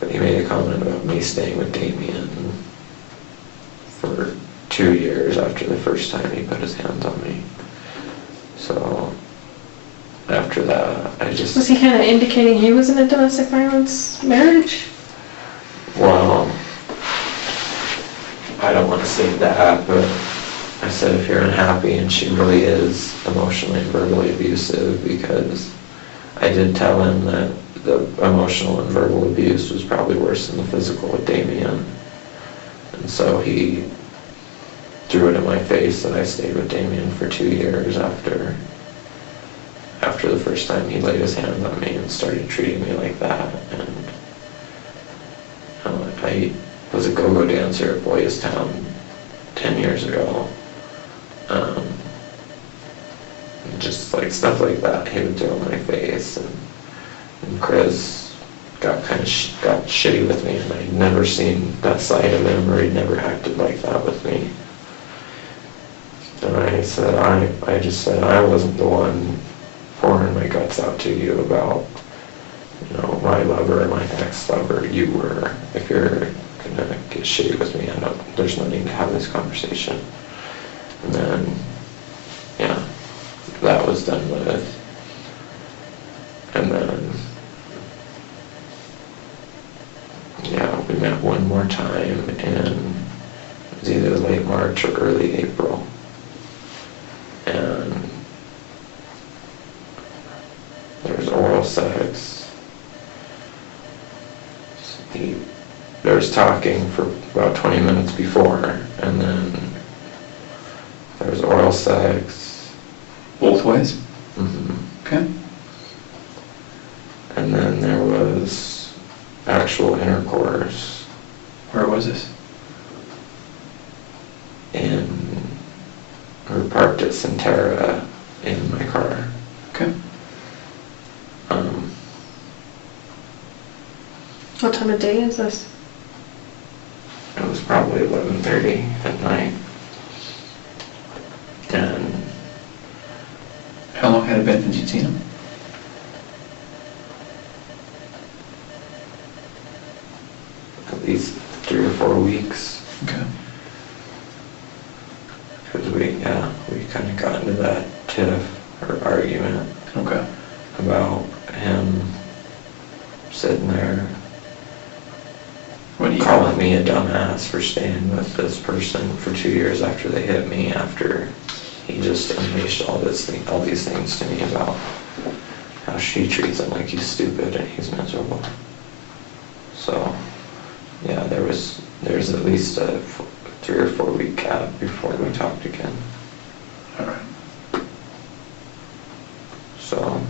But he made a comment about me staying with Damien for 2 years after the first time he put his hands on me. So after that, I just... Was he kind of indicating he was in a domestic violence marriage? Well, I don't want to say that, but I said if you're unhappy, and she really is emotionally and verbally abusive, because I did tell him that the emotional and verbal abuse was probably worse than the physical with Damien. And so he threw it in my face that I stayed with Damien for 2 years after the first time he laid his hands on me and started treating me like that. And I was a go-go dancer at Boys Town 10 years ago. Just like stuff like that he would throw in my face. And Chris got kind of got shitty with me, and I'd never seen that side of him, or he'd never acted like that with me. And I just said I wasn't the one pouring my guts out to you about, my lover or my ex-lover. You were. If you're gonna get shitty with me, there's no need to have this conversation. And then, yeah, that was done with. And then, yeah, we met one more time in, it was either late March or early April. And there was oral sex. There was talking for about 20 minutes before, and then there was oral sex. Both ways? Mm-hmm. Okay. And then there was actual intercourse. Where was this? We parked at Centera in my car. Okay. What time of day is this? It was probably 11:30 at night. And How long had it been since you'd seen him? at least 3 or 4 weeks. Okay. Because we kind of got into that tiff or argument Okay. about him sitting there What do you calling me a dumbass for staying with this person for 2 years after they hit me, after he just unleashed all these things to me about how she treats him like he's stupid and he's miserable. So, yeah, there's at least a 3 or 4 week gap before we talked again. All right. So,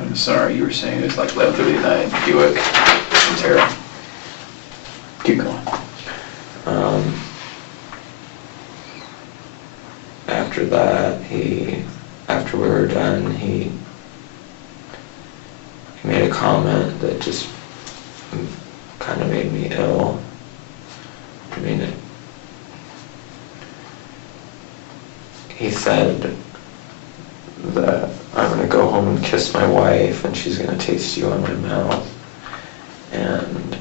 I'm sorry, you were saying it was like 11:30 at night, Buick, Centera. Keep going. after that, after we were done, he made a comment that just kind of made me ill. I mean, he said that I'm gonna go home and kiss my wife and she's gonna taste you on my mouth. And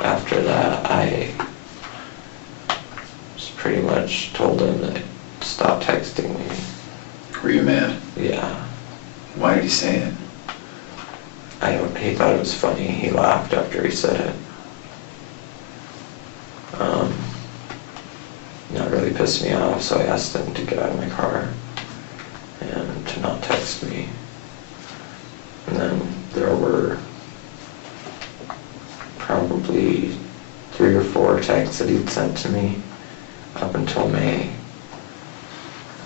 after that, I just pretty much told him to stop texting me. Were you mad? Yeah. Why did he say it? He thought it was funny. He laughed after he said it. That really pissed me off, so I asked him to get out of my car and to not text me. And then there were probably 3 or 4 texts that he'd sent to me up until May.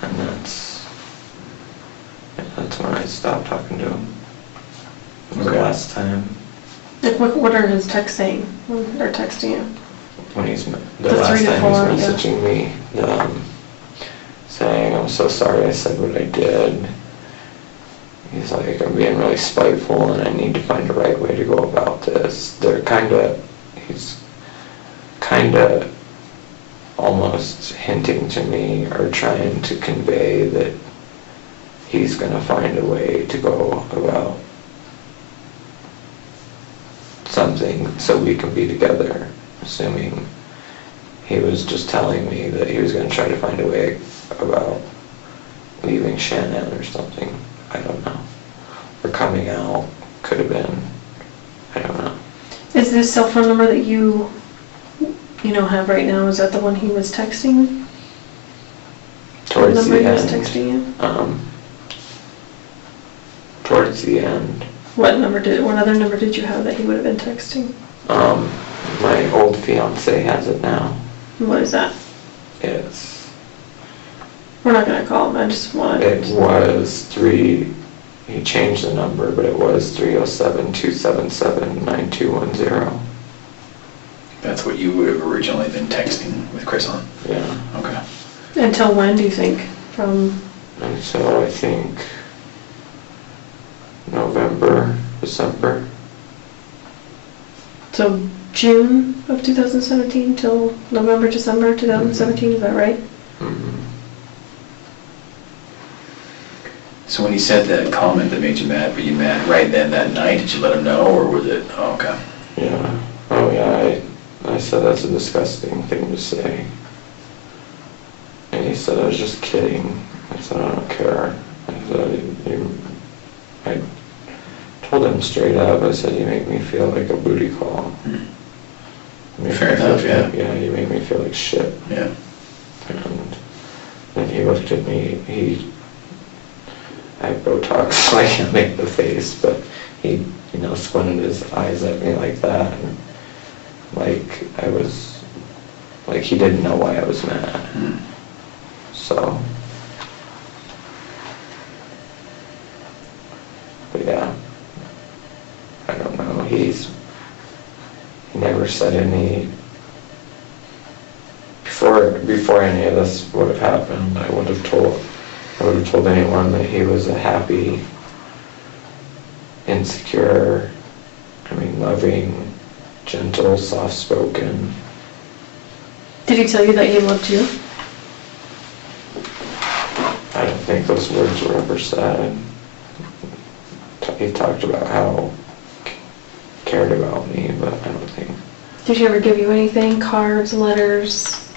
And that's when I stopped talking to him. was the Okay. last time Like, what are his texts saying when they're texting you? when the The last 3 to time 4, he's yeah. messaging me, saying, I'm so sorry I said what I did. He's like, I'm being really spiteful and I need to find the right way to go about this. He's kinda almost hinting to me or trying to convey that he's gonna find a way to go about something so we can be together, assuming he was just telling me that he was gonna try to find a way about leaving Shannon or something. I don't know. Or coming out, could have been. I don't know. Is this cell phone number that you have right now, is that the one he was texting? Towards The number the he was end. texting you? Towards the end. What other number did you have that he would have been texting? My old fiance has it now. What is that? We're not gonna call him, I just wanted. It was he changed the number, but it was 307-277-9210. That's what you would have originally been texting with Chris on? Yeah. Okay. Until when, do you think? From, Until I think November, December. so June of 2017 till November, December 2017, is that right? Mhm. So when he said that comment that made you mad, were you mad right then that night? Did you let him know, or was it, oh, okay. Yeah. Oh yeah, I said that's a disgusting thing to say. And he said I was just kidding. I said I don't care. I told him straight up, I said you make me feel like a booty call. You make Fair me feel enough, yeah. like- Yeah, you make me feel like shit. Yeah. And then he looked at me, I have Botox like on the face, but he, squinted his eyes at me like that, and like I was, like he didn't know why I was mad. So, but yeah, I don't know, he never said any, before any of this would have happened, I would have told anyone that he was a happy, insecure, loving, gentle, soft-spoken. Did he tell you that he loved you? I don't think those words were ever said. He talked about how he cared about me, but I don't think. Did he ever give you anything? Cards, letters,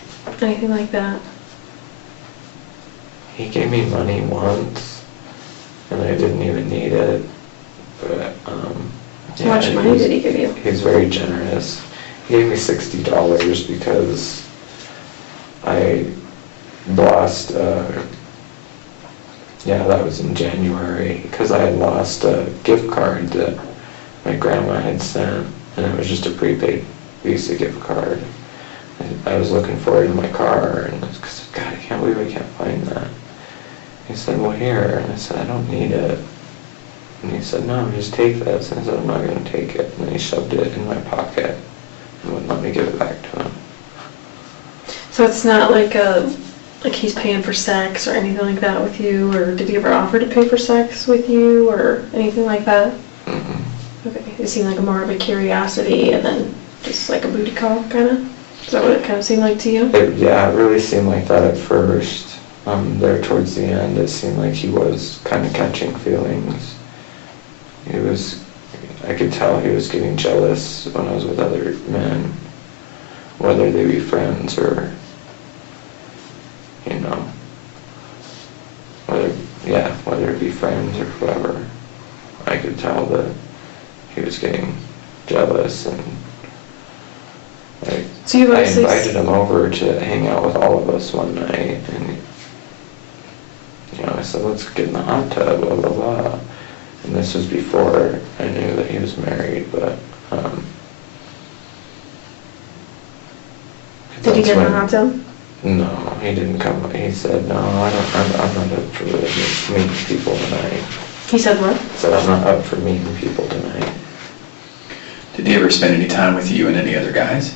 anything like that? He gave me money once, and I didn't even need it, but, How much money did he give you? He's very generous. He gave me $60 because I lost, that was in January, because I had lost a gift card that my grandma had sent, and it was just a prepaid Visa gift card. I was looking for it in my car, and I said, God, I can't believe I can't find that. He said, well, here. And I said, I don't need it. And he said, no, just take this. And I said, I'm not going to take it. And then he shoved it in my pocket and wouldn't let me give it back to him. So it's not like he's paying for sex or anything like that with you, or did he ever offer to pay for sex with you or anything like that? Mm-mm. Okay, it seemed like more of a curiosity and then just like a booty call, kind of? Is that what it kind of seemed like to you? It really seemed like that at first. There towards the end, it seemed like he was kind of catching feelings. I could tell he was getting jealous when I was with other men, whether they be friends or, whether it be friends or whoever. I could tell that he was getting jealous, and So you've I obviously invited him over to hang out with all of us one night, and I said, let's get in the hot tub, blah, blah, blah. And this was before I knew that he was married, but, Did he that's get in the when- hot tub? No, he didn't come. He said, no, I'm not up for meeting people tonight. He said what? He said, I'm not up for meeting people tonight. Did he ever spend any time with you and any other guys?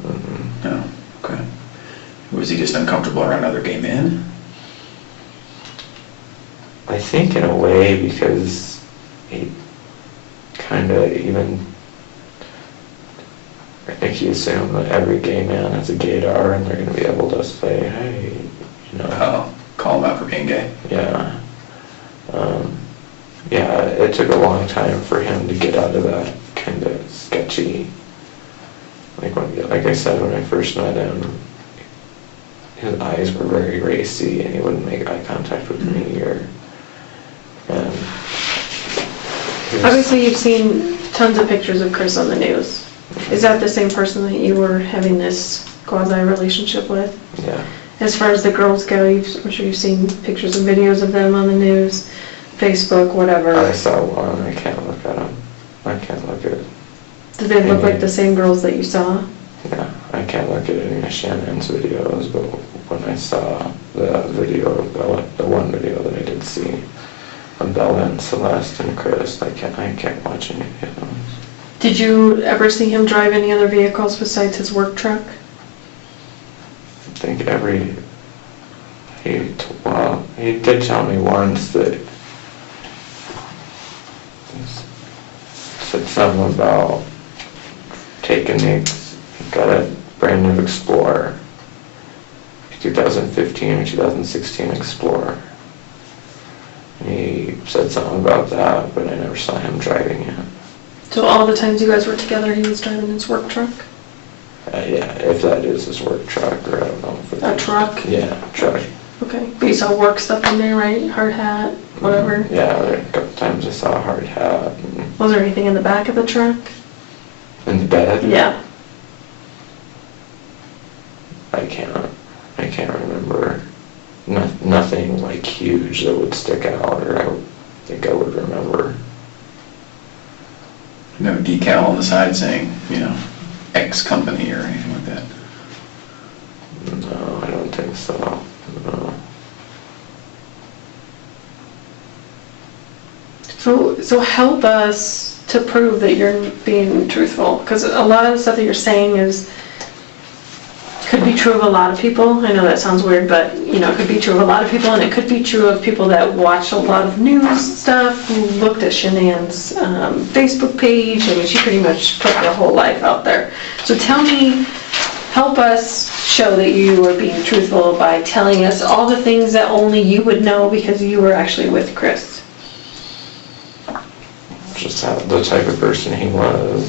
Mm-mm. No. Okay. Was he just uncomfortable around other gay men? I think in a way because he kind of even, I think he assumed that every gay man has a gaydar and they're going to be able to say, hey, you know. Oh, call him out for being gay. Yeah. Yeah, it took a long time for him to get out of that kind of sketchy, like I said, when I first met him, his eyes were very racy and he wouldn't make eye contact with me and Obviously, you've seen tons of pictures of Chris on the news. Is that the same person that you were having this quasi-relationship with? Yeah. As far as the girls go, I'm sure you've seen pictures and videos of them on the news, Facebook, whatever. I saw one, I can't look at them. I can't look at it. Did they look like the same girls that you saw? Yeah, I can't look at any of Shannon's videos, but when I saw the video, the one video that I did see of Bella and Celeste and Chris, I can't watch any of those. Did you ever see him drive any other vehicles besides his work truck? I think he did tell me once that he said something about taking he got a brand new Explorer, 2015 or 2016 Explorer. And he said something about that, but I never saw him driving it. So all the times you guys were together, he was driving his work truck? Yeah, if that is his work truck, or I don't know if it's A truck? Yeah, truck. Okay, but you saw work stuff in there, right? Hard hat, whatever? Yeah, a couple times I saw a hard hat. And Was there anything in the back of the truck? in the bed? Yeah. I can't remember. Nothing like huge that would stick out, or I think I would remember. No decal on the side saying, X company or anything like that. No, I don't think so. No. So help us to prove that you're being truthful, because a lot of the stuff that you're saying could be true of a lot of people. I know that sounds weird, but it could be true of a lot of people, and it could be true of people that watch a lot of news stuff, who looked at Shanann's Facebook page. I mean, she pretty much put her whole life out there. So help us show that you are being truthful by telling us all the things that only you would know because you were actually with Chris. Just how the type of person he was.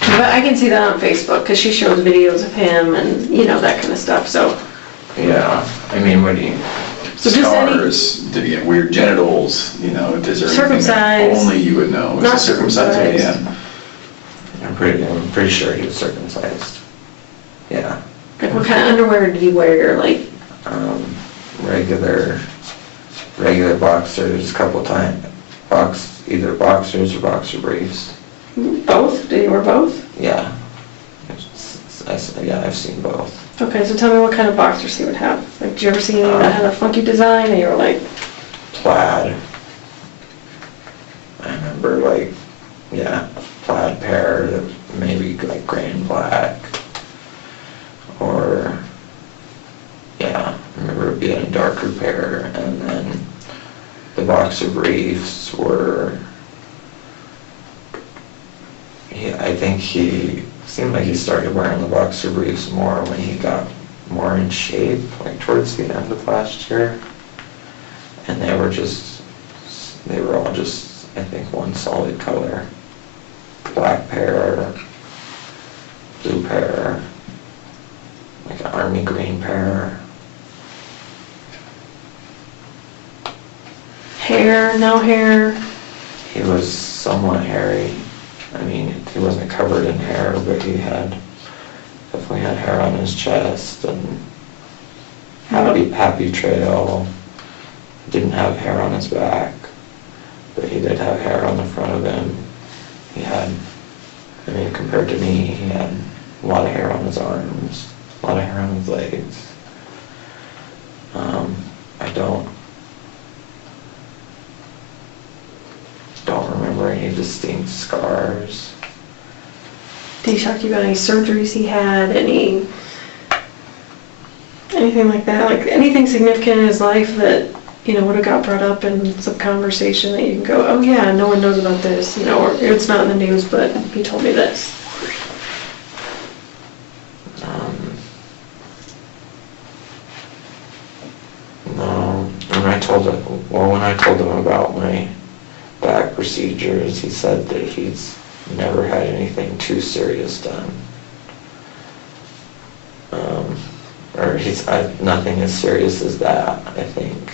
But I can see that on Facebook, because she shows videos of him and, that kind of stuff, so. Yeah, I mean, what do you... So just Scars, did he have weird genitals, is there anything that Circumcised. only you would know? Was Not he circumcised? circumcised. Yeah. I'm pretty sure he was circumcised. Yeah. Like, what kind of underwear did he wear, like? Regular boxers, couple times. Either boxers or boxer briefs. Both? Did he wear both? Yeah. I've seen both. Okay, so tell me what kind of boxers he would have. Like, did you ever see any that had a funky design, and you were like, Plaid. I remember, plaid pair that maybe like gray and black. Or, I remember it being a darker pair, and then the boxer briefs were, I think he seemed like he started wearing the boxer briefs more when he got more in shape, like towards the end of last year. And they were all just, I think, one solid color. Black pair, blue pair, like an army green pair. hair, no hair? He was somewhat hairy. I mean, he wasn't covered in hair, but he definitely had hair on his chest, and happy trail. Didn't have hair on his back, but he did have hair on the front of him. He had, compared to me, he had a lot of hair on his arms, a lot of hair on his legs. I don't remember any distinct scars. Did he talk to you about any surgeries he had, anything like that? Like anything significant in his life that, would have got brought up in some conversation that you can go, oh yeah, no one knows about this, or it's not in the news, but he told me this. No, when I told him about my back procedures, he said that he's never had anything too serious done. Or nothing as serious as that, I think.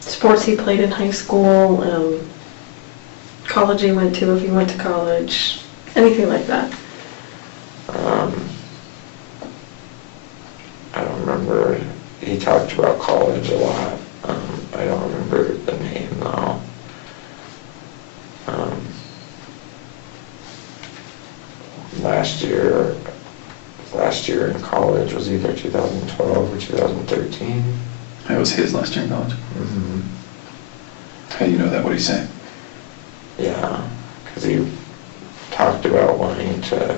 Sports he played in high school, college he went to, if he went to college, anything like that. I don't remember. He talked about college a lot. I don't remember the name though. Last year in college was either 2012 or 2013. That was his last year in college. Mm-hmm. How do you know that? What did he say? Yeah, because he talked about wanting to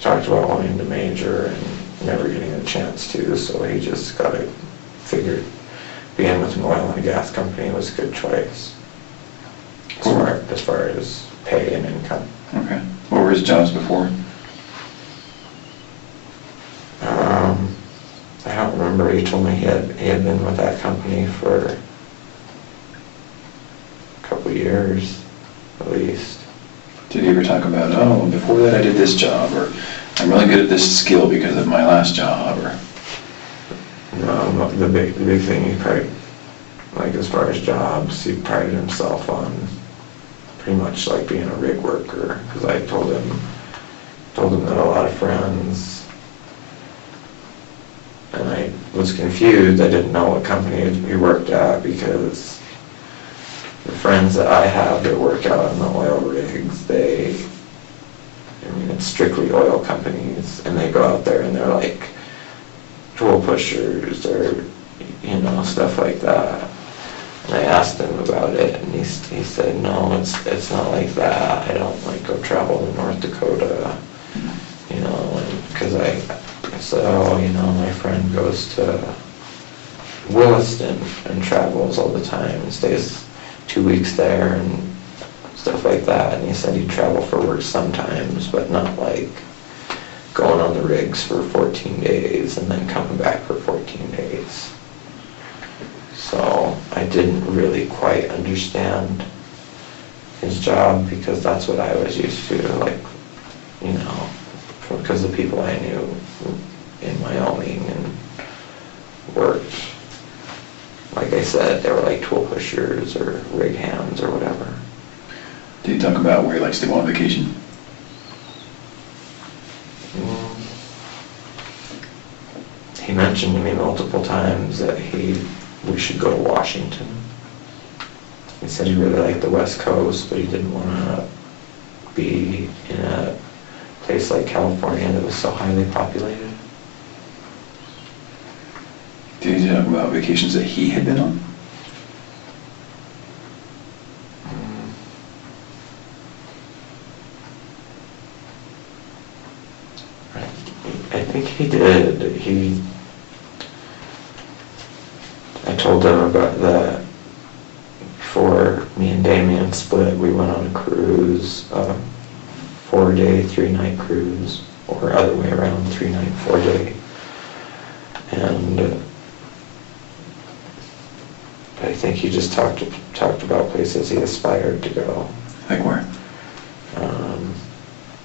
talked about wanting to major and never getting a chance to, so he just figured being with an oil and gas company was a good choice as far as pay and income. Okay. What were his jobs before? I don't remember. He told me he had been with that company for a couple years, at least. Did he ever talk about, oh, before that I did this job, or I'm really good at this skill because of my last job, or? No, the big thing he probably, like as far as jobs, he prided himself on pretty much like being a rig worker, because I told him that a lot of friends, and I was confused. I didn't know what company he worked at, because the friends that I have that work out on the oil rigs, it's strictly oil companies, and they go out there and they're like tool pushers or, stuff like that. And I asked him about it, and he said, no, it's not like that. I don't go travel to North Dakota, because I said, my friend goes to Williston and travels all the time and stays 2 weeks there and stuff like that. And he said he'd travel for work sometimes, but not like going on the rigs for 14 days and then coming back for 14 days. So I didn't really quite understand his job, because that's what I was used to, because the people I knew in Wyoming and worked, like I said, they were like tool pushers or rig hands or whatever. Did he talk about where he likes to go on vacation? He mentioned to me multiple times that we should go to Washington. He said he really liked the West Coast, but he didn't want to be in a place like California that was so highly populated. Did he talk about vacations that he had been on? I think he did. I told him about that before me and Damien split. We went on a cruise, 4-day, 3-night cruise, or other way around, 3-night, 4-day. And I think he just talked about places he aspired to go. Like where?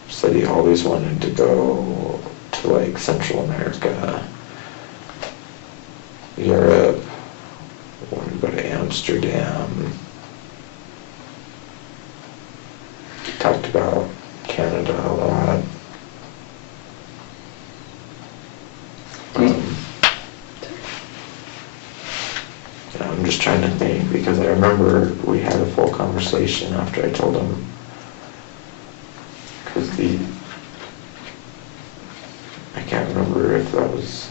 Said he always wanted to go to Central America, Europe, wanted to go to Amsterdam. Talked about Canada a lot. I'm just trying to think, because I remember we had a full conversation after I told him, because I can't remember if that was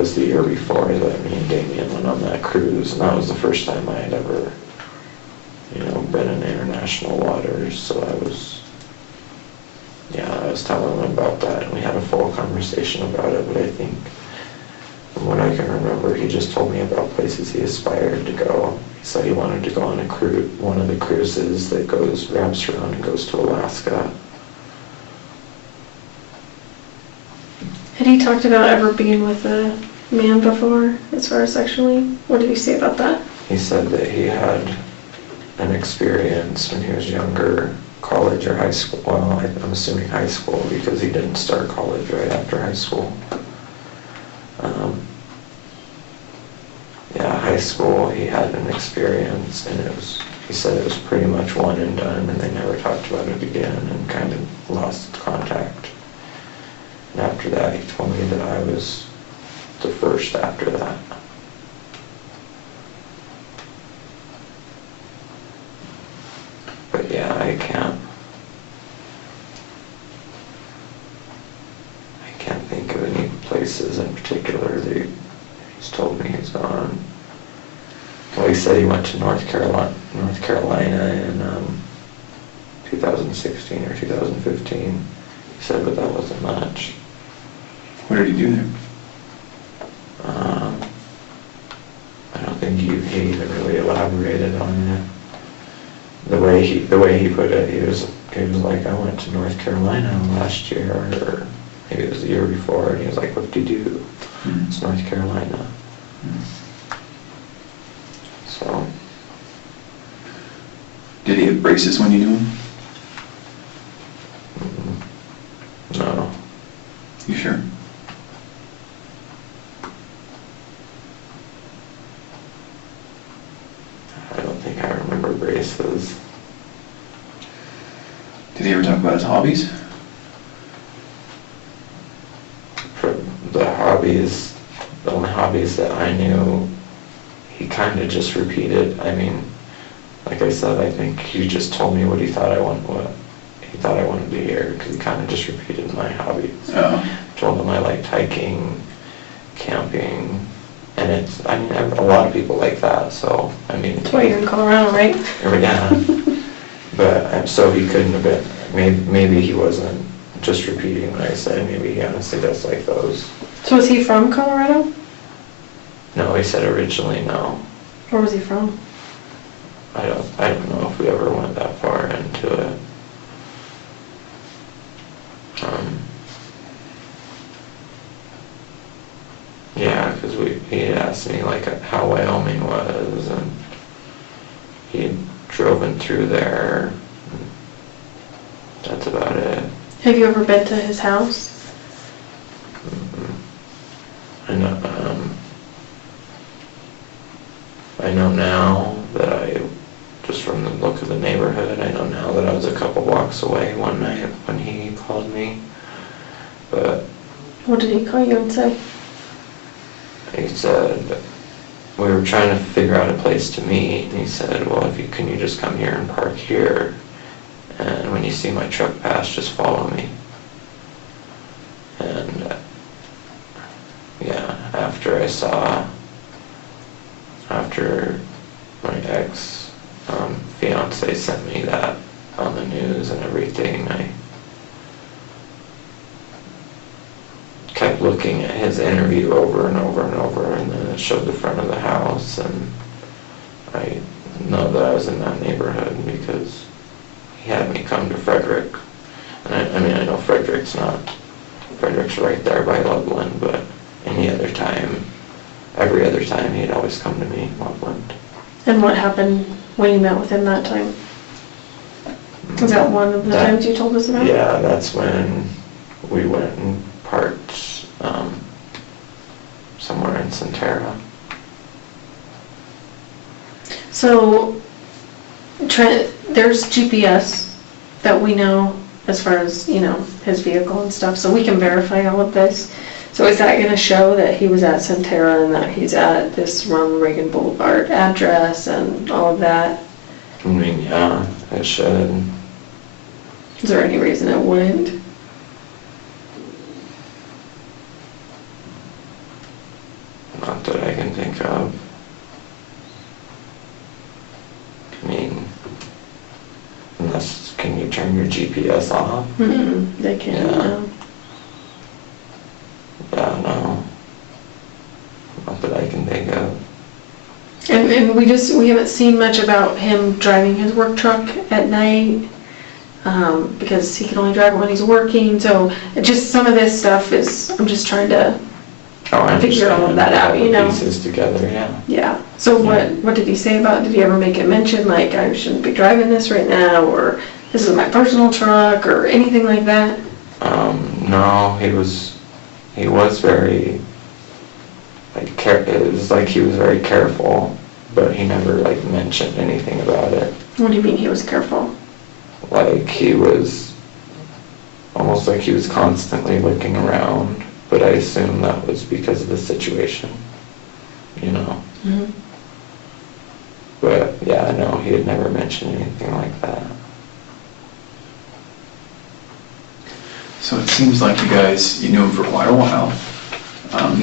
was the year before that me and Damien went on that cruise, and that was the first time I had ever, been in international waters, so I was telling him about that, and we had a full conversation about it, but I think, from what I can remember, he just told me about places he aspired to go. He said he wanted to go on one of the cruises that wraps around and goes to Alaska. Had he talked about ever being with a man before, as far as sexually? What did he say about that? He said that he had an experience when he was younger, college or high school. Well, I'm assuming high school because he didn't start college right after high school. High school, he had an experience, and he said it was pretty much one and done, and they never talked about it again and kind of lost contact. And after that, he told me that I was the first after that. But yeah, I can't think of any places in particular that he's told me he's gone. Well, he said he went to North Carolina in 2016 or 2015. He said, but that wasn't much. What did he do there? I don't think he even really elaborated on it. The way he put it, he was like, I went to North Carolina last year, or maybe it was the year before, and he was like, what did you do? Mm-hmm. It's North Carolina. Mm-hmm. So. Did he have braces when you knew him? No. You sure? I don't think I remember braces. Did he ever talk about his hobbies? For the only hobbies that I knew, he kind of just repeated. I mean, like I said, I think he just told me what he thought I wanted to hear, because he kind of just repeated my hobbies. Oh. Told him I liked hiking, camping, and a lot of people like that, so, I mean. That's why you're in Colorado, right? Yeah. But, so he couldn't have been, maybe he wasn't just repeating what I said, maybe he honestly does like those. So was he from Colorado? No, he said originally no. Where was he from? I don't know if we ever went that far into it. Yeah, because he had asked me like how Wyoming was, and he had driven through there. That's about it. Have you ever been to his house? I know now that just from the look of the neighborhood, I know now that I was a couple blocks away one night when he called me. But What did he call you and say? he said, we were trying to figure out a place to meet, and he said, well, can you just come here and park here? And when you see my truck pass, just follow me. And yeah, after my ex fiance sent me that on the news and everything, I kept looking at his interview over and over and over, and then it showed the front of the house, and I know that I was in that neighborhood because he had me come to Frederick. And I know Frederick's right there by Loveland, but every other time he'd always come to me, Loveland. And what happened when you met with him that time? Was that one of the times you told us about? Yeah, that's when we went and parked somewhere in Centera. So, Trent, there's GPS that we know as far as, his vehicle and stuff, so we can verify all of this. So is that gonna show that he was at Centera and that he's at this Ronald Reagan Boulevard address and all of that? I mean, yeah, it should. Is there any reason it wouldn't? GPS off. They can't, Yeah. no. Yeah, no. Not that I can think of. And we haven't seen much about him driving his work truck at night, because he can only drive it when he's working, so just some of this stuff is, I'm just trying to, Oh, I figure all of understand. that out, All the you know? Pieces together, yeah. yeah. So what did he say about, did he ever make it mention, like, I shouldn't be driving this right now, or this is my personal truck, or anything like that? No, he was very, like, it was like he was very careful, but he never, like, mentioned anything about it. What do you mean he was careful? Like, he was, almost like he was constantly looking around, but I assume that was because of the situation, you know? Mm-hmm. But, yeah, no, he had never mentioned anything like that. So it seems like you guys, you knew him for quite a while.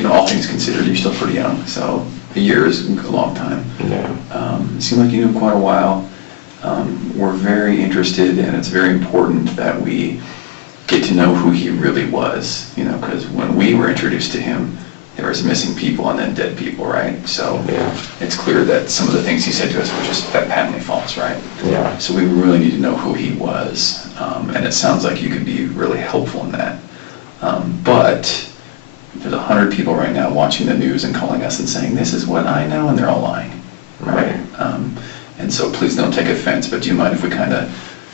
All things considered, you're still pretty young, so a year is a long time. Yeah. It seemed like you knew him quite a while. We're very interested, and it's very important that we get to know who he really was, because when we were introduced to him, there was missing people and then dead people, right? So Yeah. it's clear that some of the things he said to us were just patently false, right? Yeah. So we really need to know who he was, and it sounds like you could be really helpful in that. But there's 100 people right now watching the news and calling us and saying, this is what I know, and they're all lying, right? And so please don't take offense, but do you mind if we kind of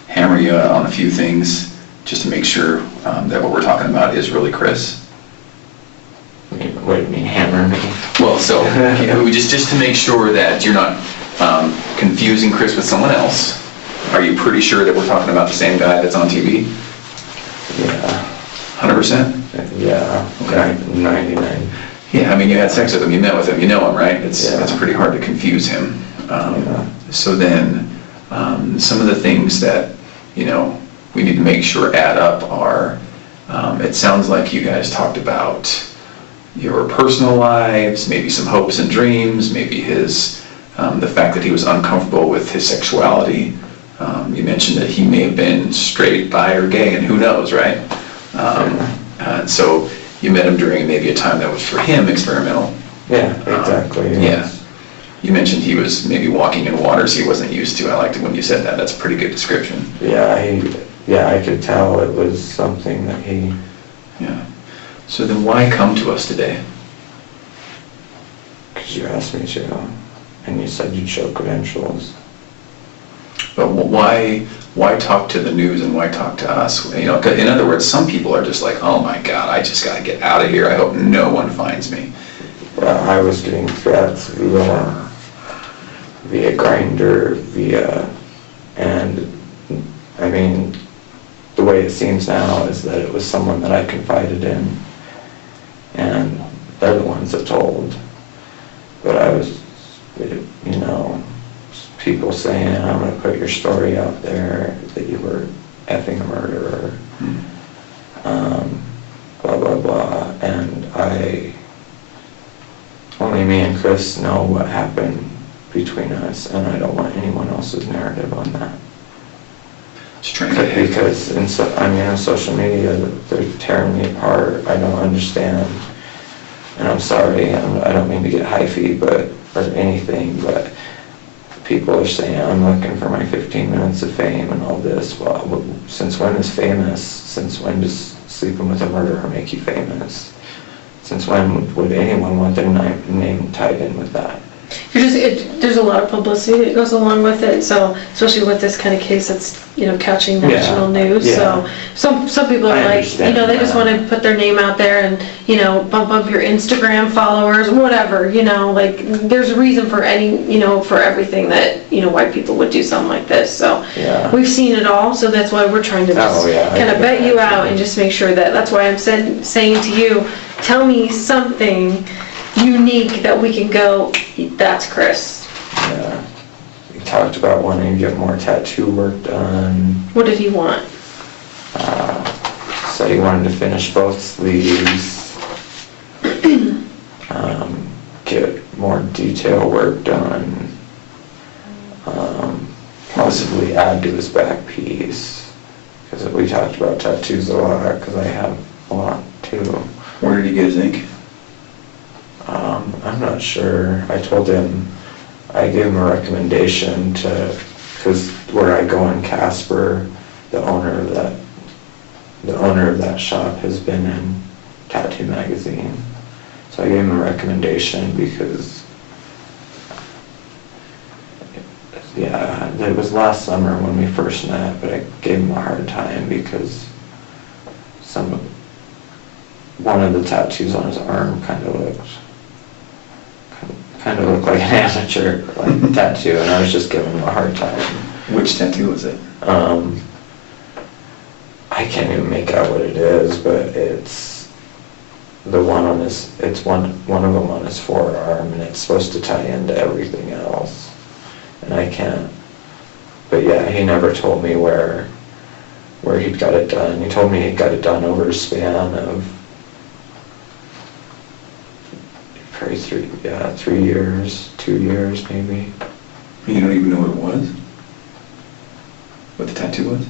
hammer you on a few things just to make sure that what we're talking about is really Chris? What do you mean, hammer me? Well, so, just to make sure that you're not confusing Chris with someone else, are you pretty sure that we're talking about the same guy that's on TV? Yeah. 100%? Yeah. Okay. 99. Yeah, I mean, you had sex with him, you met with him, you know him, right? It's Yeah. pretty hard to confuse him. Yeah. So then, some of the things that, we need to make sure add up are, it sounds like you guys talked about your personal lives, maybe some hopes and dreams, maybe the fact that he was uncomfortable with his sexuality. You mentioned that he may have been straight, bi, or gay, and who knows, right? And so you met him during maybe a time that was for him experimental. Yeah, exactly. Yeah. Yes. You mentioned he was maybe walking in waters he wasn't used to. I liked it when you said that. That's a pretty good description. Yeah, I could tell it was something that he... Yeah. So then why come to us today? Because you asked me to, and you said you'd show credentials. But why talk to the news and why talk to us? 'Cause in other words, some people are just like, oh my God, I just got to get out of here. I hope no one finds me. Well, I was getting threats via Grindr, and I mean, the way it seems now is that it was someone that I confided in, and they're the ones that told. But I was, people saying, I'm going to put your story out there, that you were effing a murderer, blah, blah, blah, and only me and Chris know what happened between us, and I don't want anyone else's narrative on that. Just trying to get ahead. Because on social media, they're tearing me apart. I don't understand, and I'm sorry, I don't mean to get hyphy, or anything, but people are saying I'm looking for my 15 minutes of fame and all this. Well, since when is famous? Since when does sleeping with a murderer make you famous? Since when would anyone want their name tied in with that? There's a lot of publicity that goes along with it, so especially with this kind of case that's, catching national news. Yeah. So some people are like, they just want to put their name out there and, bump up your Instagram followers, whatever, like there's a reason for for everything that, why people would do something like this. So Yeah. we've seen it all, so that's why we're trying to just kind of vet you out and just make sure that's why I'm saying to you, tell me something unique that we can go, that's Chris. Yeah. We talked about wanting to get more tattoo work done. What did he want? Said he wanted to finish both sleeves. Get more detail work done. Possibly add to his back piece. 'cause we talked about tattoos a lot, because I have a lot too. Where did he get his ink? I'm not sure. I told him, I gave him a recommendation to, because where I go in Casper, the owner of that shop has been in Tattoo Magazine. So I gave him a recommendation because, yeah, it was last summer when we first met, but I gave him a hard time because one of the tattoos on his arm kind of looked like an amateur tattoo, and I was just giving him a hard time. Which tattoo was it? I can't even make out what it is, but it's the one on his, it's one of them on his forearm, and it's supposed to tie into everything else, and I can't. But yeah, he never told me where he'd got it done. He told me he got it done over a span of probably 3 years, 2 years maybe. You don't even know what it was? What the tattoo was?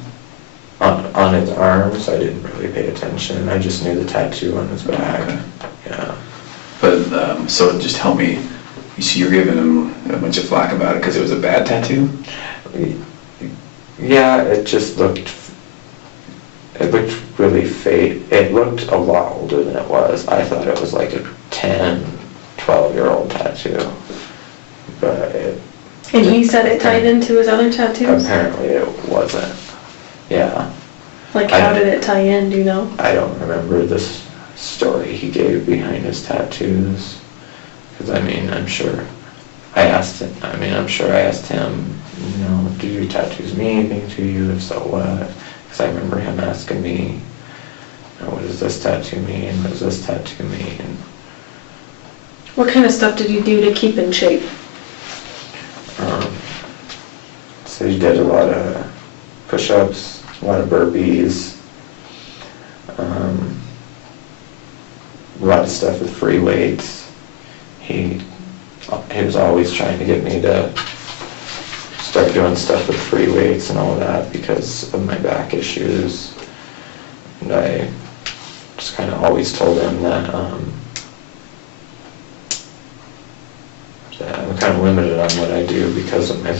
On his arms, I didn't really pay attention. I just knew the tattoo on his back. Okay. Yeah. But, so just tell me, so you're giving him a bunch of flack about it because it was a bad tattoo? Yeah, it looked really fake. It looked a lot older than it was. I thought it was like a 10, 12-year-old tattoo. But And he said it tied into his other tattoos? apparently it wasn't. Yeah. Like, how did it tie in, do you know? I don't remember this story he gave behind his tattoos. Because, I'm sure I asked him, you know, do your tattoos mean anything to you? If so, what? Because I remember him asking me, you know, what does this tattoo mean? What does this tattoo mean? What kind of stuff did you do to keep in shape? So he did a lot of push-ups, a lot of burpees, a lot of stuff with free weights. He was always trying to get me to start doing stuff with free weights and all that because of my back issues. And I just kind of always told him that, that I'm kind of limited on what I do because of my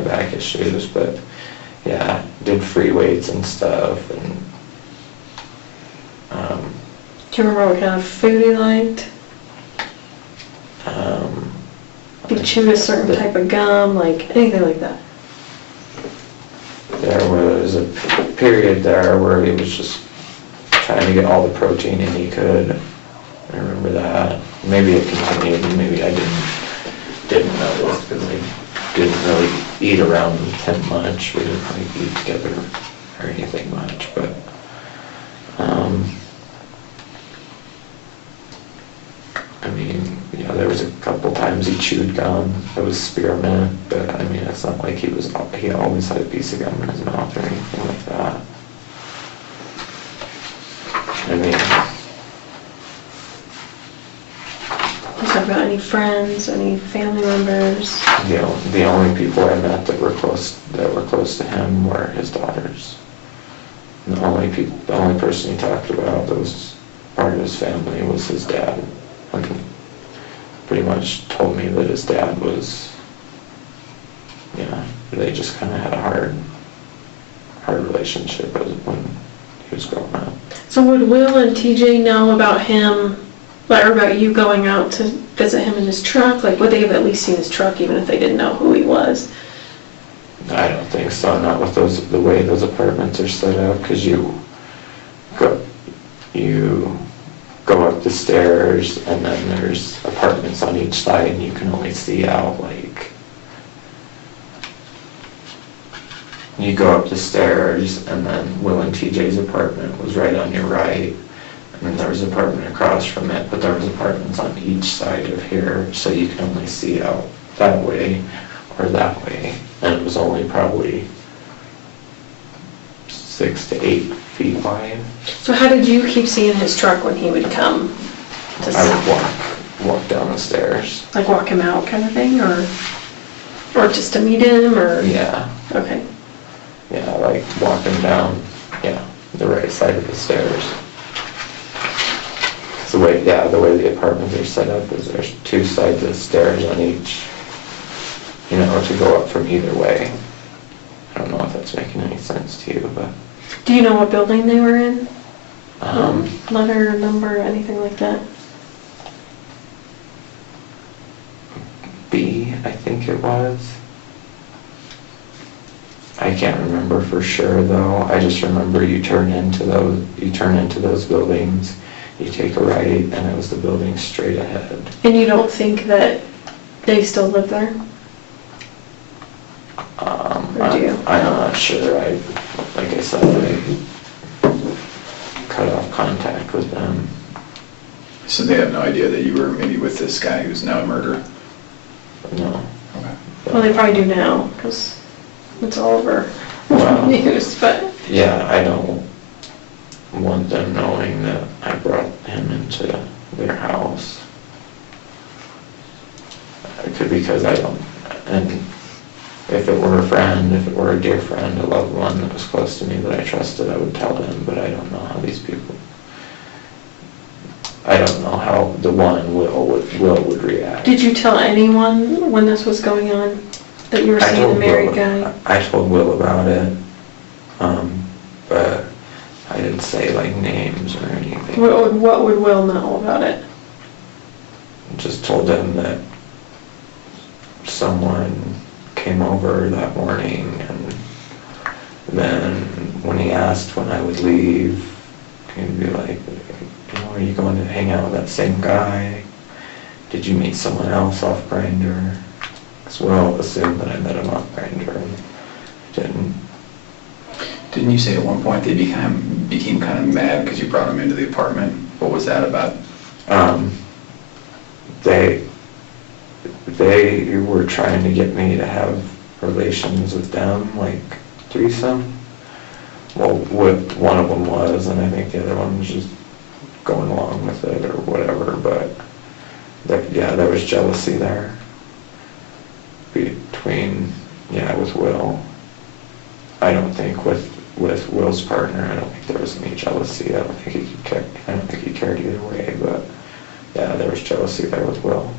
back issues. But yeah, did free weights and stuff, and Do you remember what kind of food he liked? He chewed a certain type of gum, like anything like that? there was a period there where he was just trying to get all the protein in he could. I remember that. Maybe it continued, and maybe I didn't notice because I didn't really eat around him much. We didn't really eat together or anything much, but there was a couple times he chewed gum. It was spearmint, but it's not like he always had a piece of gum in his mouth or anything like that. Talk about any friends, any family members? The only people I met that were close to him were his daughters. And the only person he talked about that was part of his family was his dad. Pretty much told me that his dad was, they just kind of had a hard relationship when he was growing up. So would Will and TJ know about him, or about you going out to visit him in his truck? Like, would they have at least seen his truck even if they didn't know who he was? I don't think so, not with the way those apartments are set up, because you go up the stairs and then there's apartments on each side and you can only see out, like, you go up the stairs and then Will and TJ's apartment was right on your right, and then there was an apartment across from it, but there was apartments on each side of here, so you can only see out that way or that way, and it was only probably 6 to 8 feet wide. So how did you keep seeing his truck when he would come to I see? would walk down the stairs. Like walk him out kind of thing, or just to meet him, or? Yeah, Okay. like walk him down the right side of the stairs. The way the apartments are set up is there's two sides of stairs on each, to go up from either way. I don't know if that's making any sense to you, but. Do you know what building they were in? Um, Letter, number, anything like that? B, I think it was. I can't remember for sure though. I just remember you turn into those buildings, you take a right, and it was the building straight ahead. And you don't think that they still live there? Or do you? I'm not sure. Like I said, I cut off contact with them. So they have no idea that you were maybe with this guy who's now a murderer? No. Okay. Well, they probably do now, because it's all over Well, news, but. Yeah, I don't want them knowing that I brought him into their house. It could be because I don't, and if it were a friend, if it were a dear friend, a loved one that was close to me that I trusted, I would tell them, but I don't know how these people, I don't know how the one Will would react. Did you tell anyone when this was going on, that you were seeing the married guy? I told Will about it, but I didn't say like names or anything. What would Will know about it? Just told him that someone came over that morning, and then when he asked when I would leave, he'd be like, are you going to hang out with that same guy? Did you meet someone else off Grindr? Because Will assumed that I met him off Grindr and didn't. Didn't you say at one point they became kind of mad because you brought him into the apartment? What was that about? They were trying to get me to have relations with them, like threesome. Well, one of them was, and I think the other one was just going along with it or whatever, but there was jealousy there between, with Will. I don't think with Will's partner, I don't think there was any jealousy. I don't think he cared either way, but yeah, there was jealousy there with Will.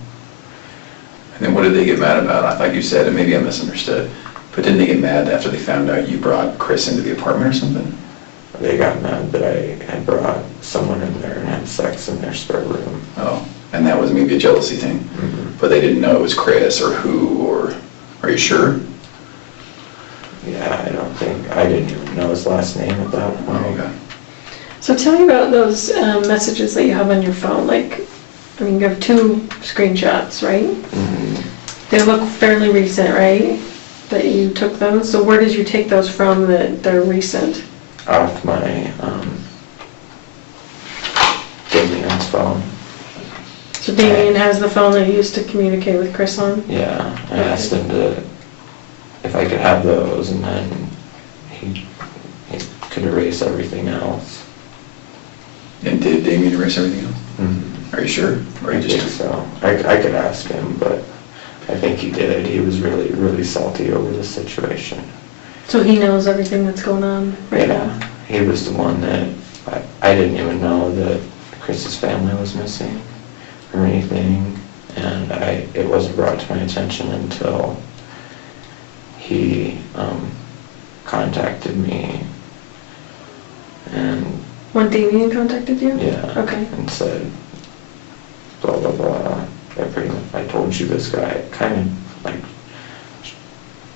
And then what did they get mad about? I thought you said, and maybe I misunderstood, but didn't they get mad after they found out you brought Chris into the apartment or something? They got mad that I had brought someone in there and had sex in their spare room. Oh, and that was maybe a jealousy thing? Mm-hmm. But they didn't know it was Chris or who, or are you sure? Yeah, I didn't even know his last name at that point. Oh, okay. So tell me about those messages that you have on your phone. You have 2 screenshots, right? Mm-hmm. They look fairly recent, right? That you took those. So where did you take those from that they're recent? Off my Damien's phone. So Damien has the phone that he used to communicate with Chris on? Yeah, I asked him if I could have those, and then he could erase everything else. And did Damien erase everything else? Mm-hmm. Are you sure? Or I you just think so. I could ask him, but I think he did. He was really, really salty over the situation. So he knows everything that's going on right now? Yeah, he was the one that, I didn't even know that Chris's family was missing or anything, and it wasn't brought to my attention until he contacted me, and When Damien contacted you? yeah, Okay. and said blah blah blah. I told you this guy, kind of like,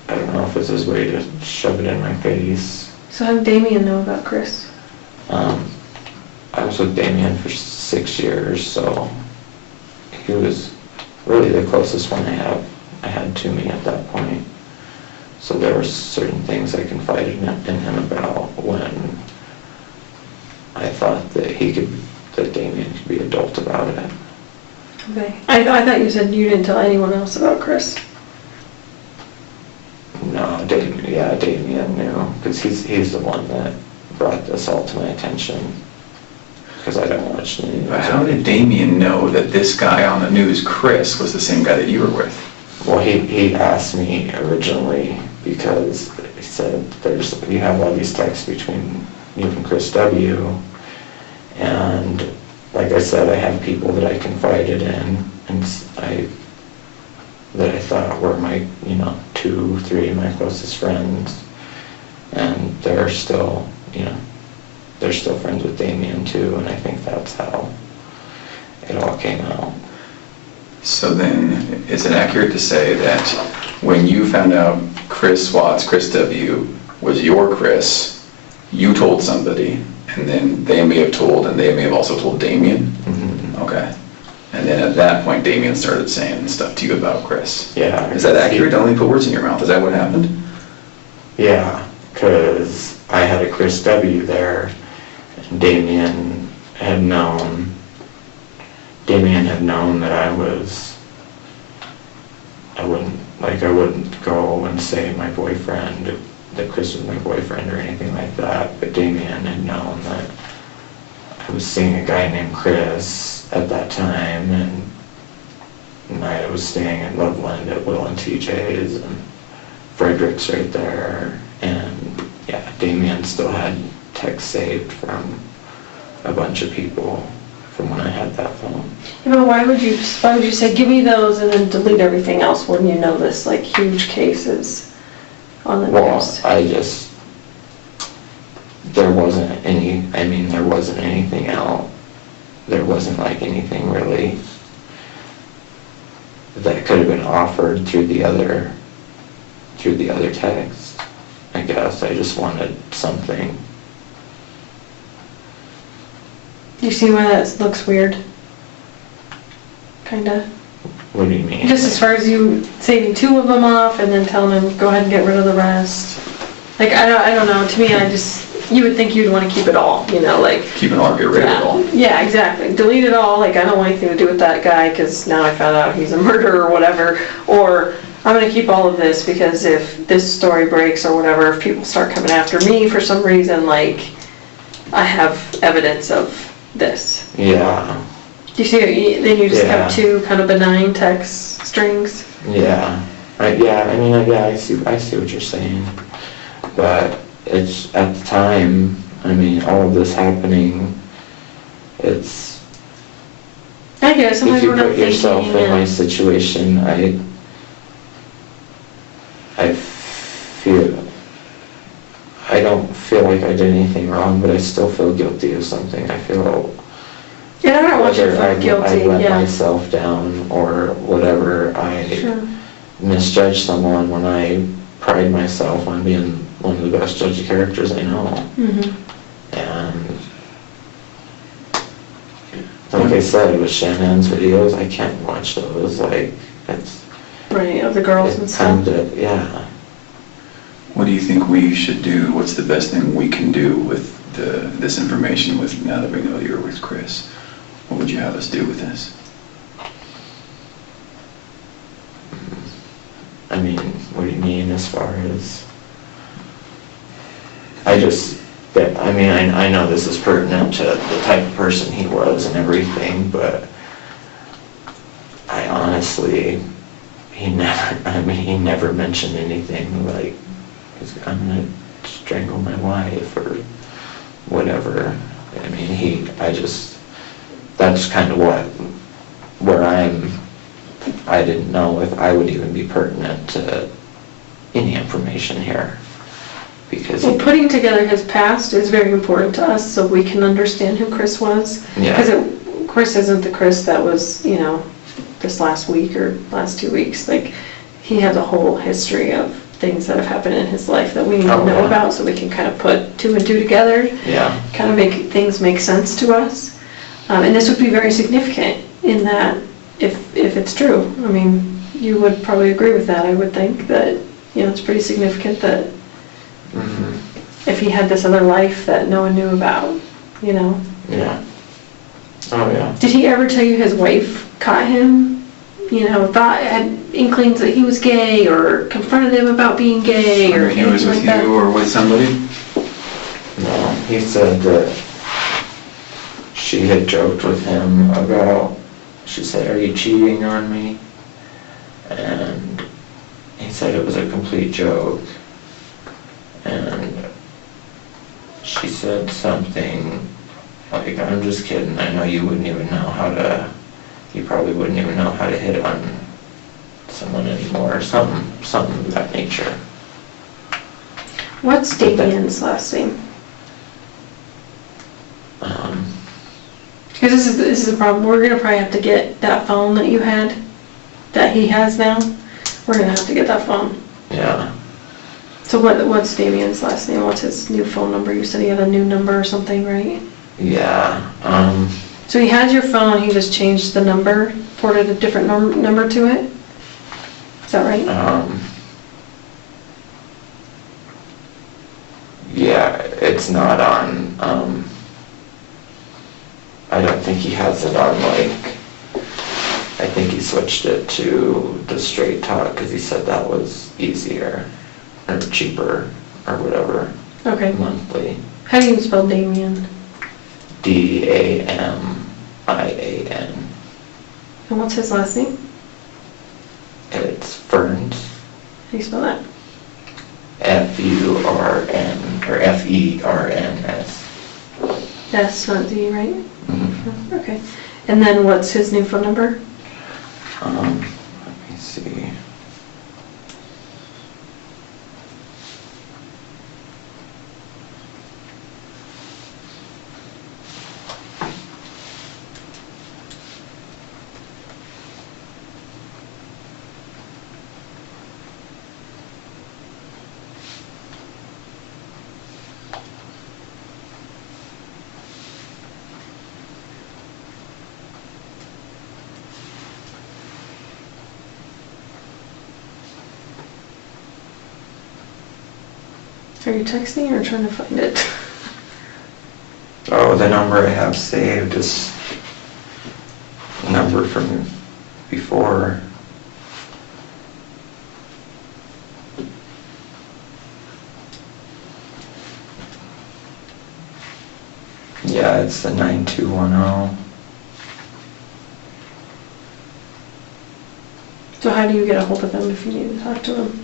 I don't know if it's his way to shove it in my face. So how did Damien know about Chris? I was with Damien for 6 years, so he was really the closest one I had to me at that point. So there were certain things I confided in him about when I thought that Damien could be adult about it. Okay. I thought you said you didn't tell anyone else about Chris. No, Damien knew, because he's the one that brought this all to my attention, because I don't watch news. But how did Damien know that this guy on the news, Chris, was the same guy that you were with? Well, he asked me originally because he said, you have all these texts between even Chris W. And like I said, I have people that I confided in, and that I thought were my, 2, 3 of my closest friends. And they're still friends with Damien too, and I think that's how it all came out. So then, is it accurate to say that when you found out Chris Watts, Chris W. was your Chris, you told somebody, and then they may have told, and they may have also told Damien? Mm-hmm. Okay. And then at that point, Damien started saying stuff to you about Chris. Yeah. Is that accurate? Don't let me put words in your mouth. Is that what happened? Yeah, because I had a Chris W. there, and Damien had known that I wouldn't go and say my boyfriend, that Chris was my boyfriend or anything like that, but Damien had known that I was seeing a guy named Chris at that time, and I was staying in Loveland at Will and TJ's, and Frederick's right there, and yeah, Damien still had text saved from a bunch of people from when I had that phone. Yeah, but why would you say, give me those and then delete everything else when you know this, like, huge cases on the news? There wasn't anything out. There wasn't like anything really that could have been offered through the other text. I guess I just wanted something. You see why that looks weird? Kinda. What do you mean? Just as far as you saving 2 of them off and then telling them, go ahead and get rid of the rest. Like, I don't know, to me, you would think you'd want to keep it all, like. Keep it all, get rid of it all. Yeah, exactly. Delete it all, like, I don't want anything to do with that guy because now I found out he's a murderer or whatever. Or, I'm going to keep all of this because if this story breaks or whatever, if people start coming after me for some reason, like, I have evidence of this. Yeah. Do you see, then you just Yeah. have 2 kind of benign text strings? Yeah. I see what you're saying. But it's, at the time, all of this happening, it's... I guess, sometimes If you we're not put thinking. yourself in my situation, I don't feel like I did anything wrong, but I still feel guilty of something. I feel... Yeah, I don't want you to whether feel guilty, I let yeah. myself down or whatever, Sure. misjudged someone when I pride myself on being one of the best judge of characters I know. Mm-hmm. And like I said, with Shannon's videos, I can't watch those. Like, it's... Right, of the girls and stuff. Yeah. What do you think we should do? What's the best thing we can do with this information now that we know you're with Chris? What would you have us do with this? What do you mean as far as... I know this is pertinent to the type of person he was and everything, but I honestly, he never mentioned anything like, I'm gonna strangle my wife or whatever. That's kind of where I didn't know if I would even be pertinent to any information here. Because Well, putting together his past is very important to us so we can understand who Chris was. Yeah. Because Chris isn't the Chris that was, this last week or last 2 weeks. Like, he has a whole history of things that have happened in his life that we need to know about so we can kind of put 2 and 2 together. Yeah. Kind of make things make sense to us. And this would be very significant in that if it's true. You would probably agree with that, I would think, that, it's pretty significant that Mm-hmm. if he had this other life that no one knew about, Yeah. Oh, yeah. Did he ever tell you his wife caught him, had inklings that he was gay or confronted him about being gay or Whether he was anything with like you that? or with somebody? No, he said that she had joked with him about, she said, "Are you cheating on me?" And he said it was a complete joke. And she said something like, I'm just kidding, I know you wouldn't even know how to, you probably wouldn't even know how to hit on someone anymore, or something of that nature. What's Damien's last name? Because this is the problem, we're gonna probably have to get that phone that you had, that he has now, we're gonna have to get that phone. Yeah, So what's Damien's last name, what's his new phone number, you said he had a new number or something, right? yeah, So he has your phone, he just changed the number, ported a different number to it? Is that right? yeah, it's not on, I don't think he has it on, like, I think he switched it to the straight talk, because he said that was easier, or cheaper, or whatever, Okay. monthly. How do you spell Damien? Damian. And what's his last name? It's Ferns, How do you spell that? Furn, or Ferns. S, not D, right? Mhm. Okay. And then what's his new phone number? Let me see. Are you texting or trying to find it? Oh, the number I have saved is a number from before. Yeah, it's the 9210. So how do you get a hold of him if you need to talk to him?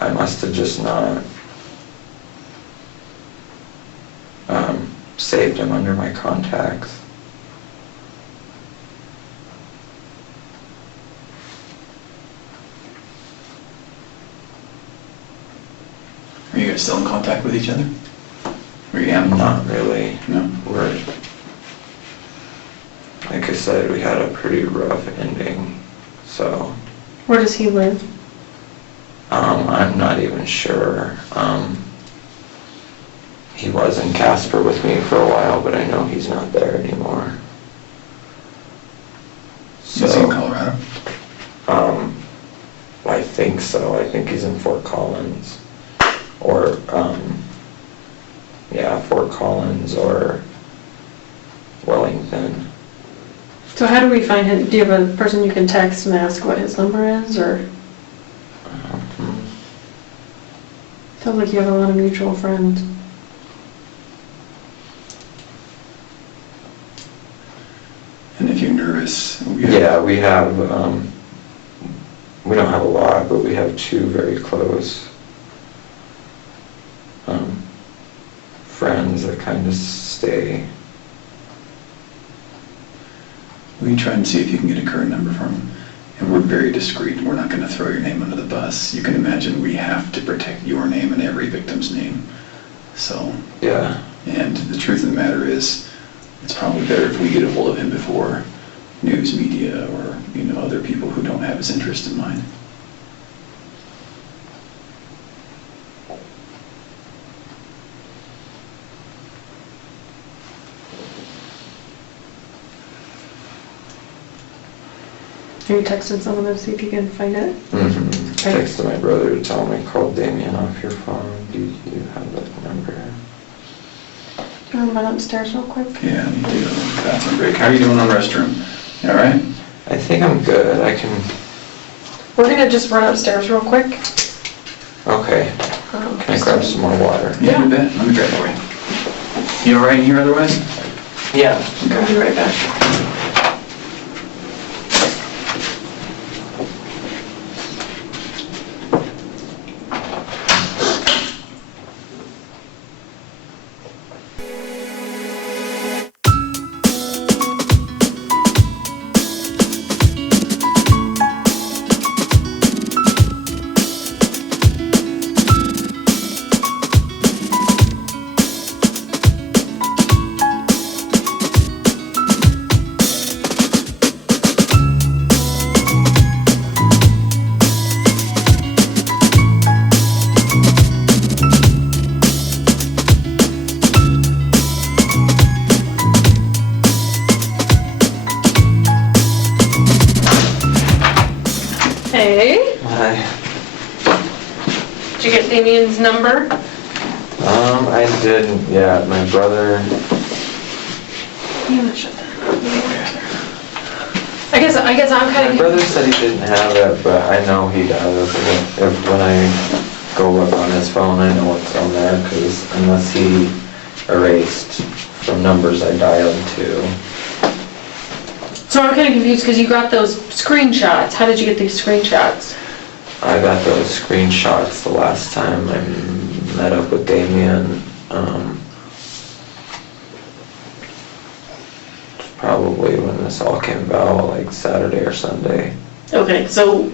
I must have just not saved him under my contacts. Are you guys still in contact with each other? Or you haven't? Not really. No? We're, like I said, we had a pretty rough ending, so Where does he live? I'm not even sure. He was in Casper with me for a while, but I know he's not there anymore. So, Is he in Colorado? I think so. I think he's in Fort Collins, or yeah, Fort Collins or Wellington. So how do we find him? Do you have a person you can text and ask what his number is, or? Sounds like you have a lot of mutual friends. And if you're nervous, Yeah, we have, we don't have a lot, but we have two very close friends that kind of stay. we can try and see if you can get a current number from him. And we're very discreet. We're not going to throw your name under the bus. You can imagine we have to protect your name and every victim's name. So, Yeah, and the truth of the matter is, it's probably better if we get a hold of him before news media or, other people who don't have his interest in mind. Are you texting someone to see if you can find it? Okay. Texted my brother to tell him I called Damien off your phone. Do you have that number? Do you want to run upstairs real quick? Yeah, you do. Bathroom break. How are you doing on restroom? You all right? I think I'm good. I can, We're gonna just run upstairs real quick. okay. Can I grab some more water? Yeah, you bet. Let me grab it for you. You all right in here otherwise? Yeah. I'll be right back. Hey, Hi. did you get Damien's number? I didn't yet. My brother, You must shut that. I guess I'm kind my of. brother said he didn't have it, but I know he does. If when I go look on his phone, I know what's on there, because unless he erased from numbers I dialed to. So I'm kind of confused because you got those screenshots. How did you get these screenshots? I got those screenshots the last time I met up with Damien. Probably when this all came about, like Saturday or Sunday. Okay, so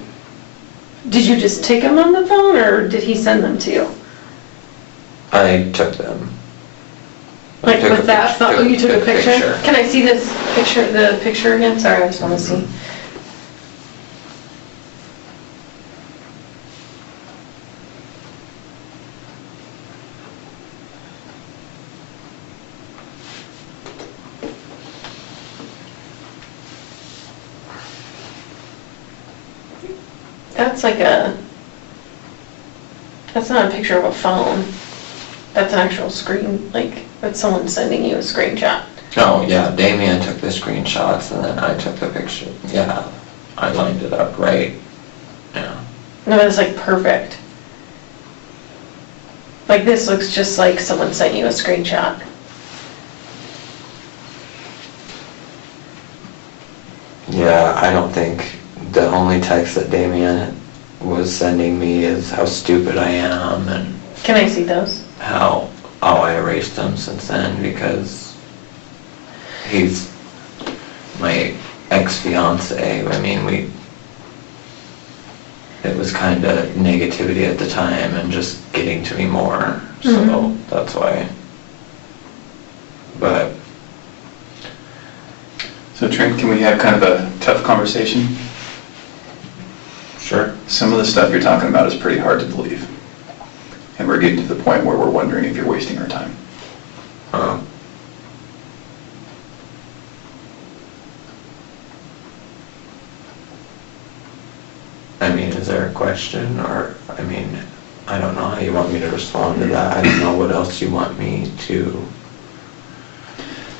did you just take them on the phone or did he send them to you? I took them. Like with that phone? Oh, you took a picture? picture. Can I see this picture, the picture again? Sorry, I just want to see. That's like that's not a picture of a phone. That's an actual screen, like, that's someone sending you a screenshot. Oh, yeah, Damien took the screenshots and then I took the picture. Yeah, I lined it up right. Yeah. No, it's like perfect. Like this looks just like someone sent you a screenshot. Yeah, I don't think the only text that Damien was sending me is how stupid I am and Can I see those? how, oh, I erased him since then because he's my ex-fiance. I mean, it was kind of negativity at the time and just getting to me more, so Mhm. that's why. But, So Trent, can we have kind of a tough conversation? sure. Some of the stuff you're talking about is pretty hard to believe. And we're getting to the point where we're wondering if you're wasting our time. I mean, is there a question, or, I mean, I don't know how you want me to respond to that. I don't know what else you want me to.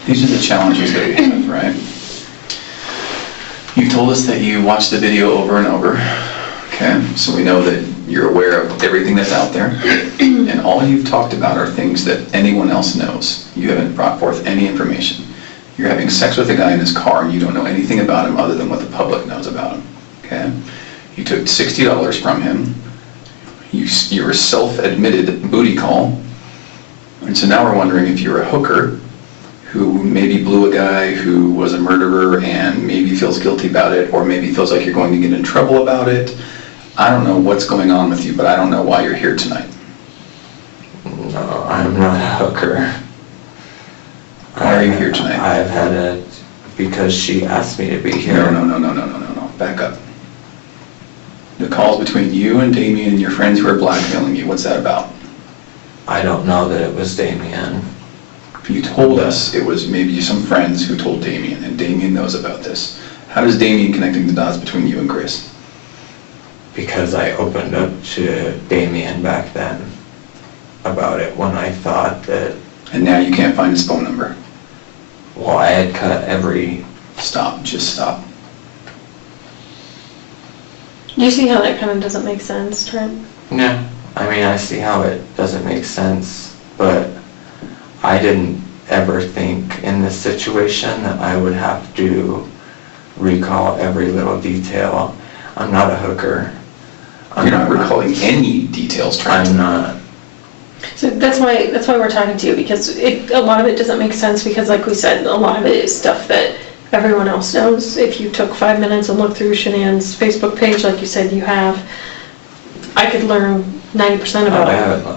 These are the challenges that we have, right? You've told us that you watched the video over and over, okay? So we know that you're aware of everything that's out there. And all you've talked about are things that anyone else knows. You haven't brought forth any information. You're having sex with a guy in his car and you don't know anything about him other than what the public knows about him, okay? You took $60 from him. You were self-admitted booty call. And so now we're wondering if you're a hooker who maybe blew a guy who was a murderer and maybe feels guilty about it, or maybe feels like you're going to get in trouble about it. I don't know what's going on with you, but I don't know why you're here tonight. No, I'm not a hooker. Why are you here tonight? I've had it because she asked me to be here. No. Back up. The calls between you and Damien and your friends who are blackmailing you, what's that about? I don't know that it was Damien. You told us it was maybe some friends who told Damien, and Damien knows about this. How does Damien connecting the dots between you and Chris? Because I opened up to Damien back then about it when I thought that, And now you can't find his phone number. well, I had cut every. Stop, just stop. Do you see how that kind of doesn't make sense, Trent? Yeah, I mean, I see how it doesn't make sense, but I didn't ever think in this situation that I would have to recall every little detail. I'm not a hooker. You're not recalling any details, Trent. I'm not. So that's why we're talking to you, because a lot of it doesn't make sense, because like we said, a lot of it is stuff that everyone else knows. If you took 5 minutes and looked through Shanann's Facebook page like you said you have, I could learn 90% about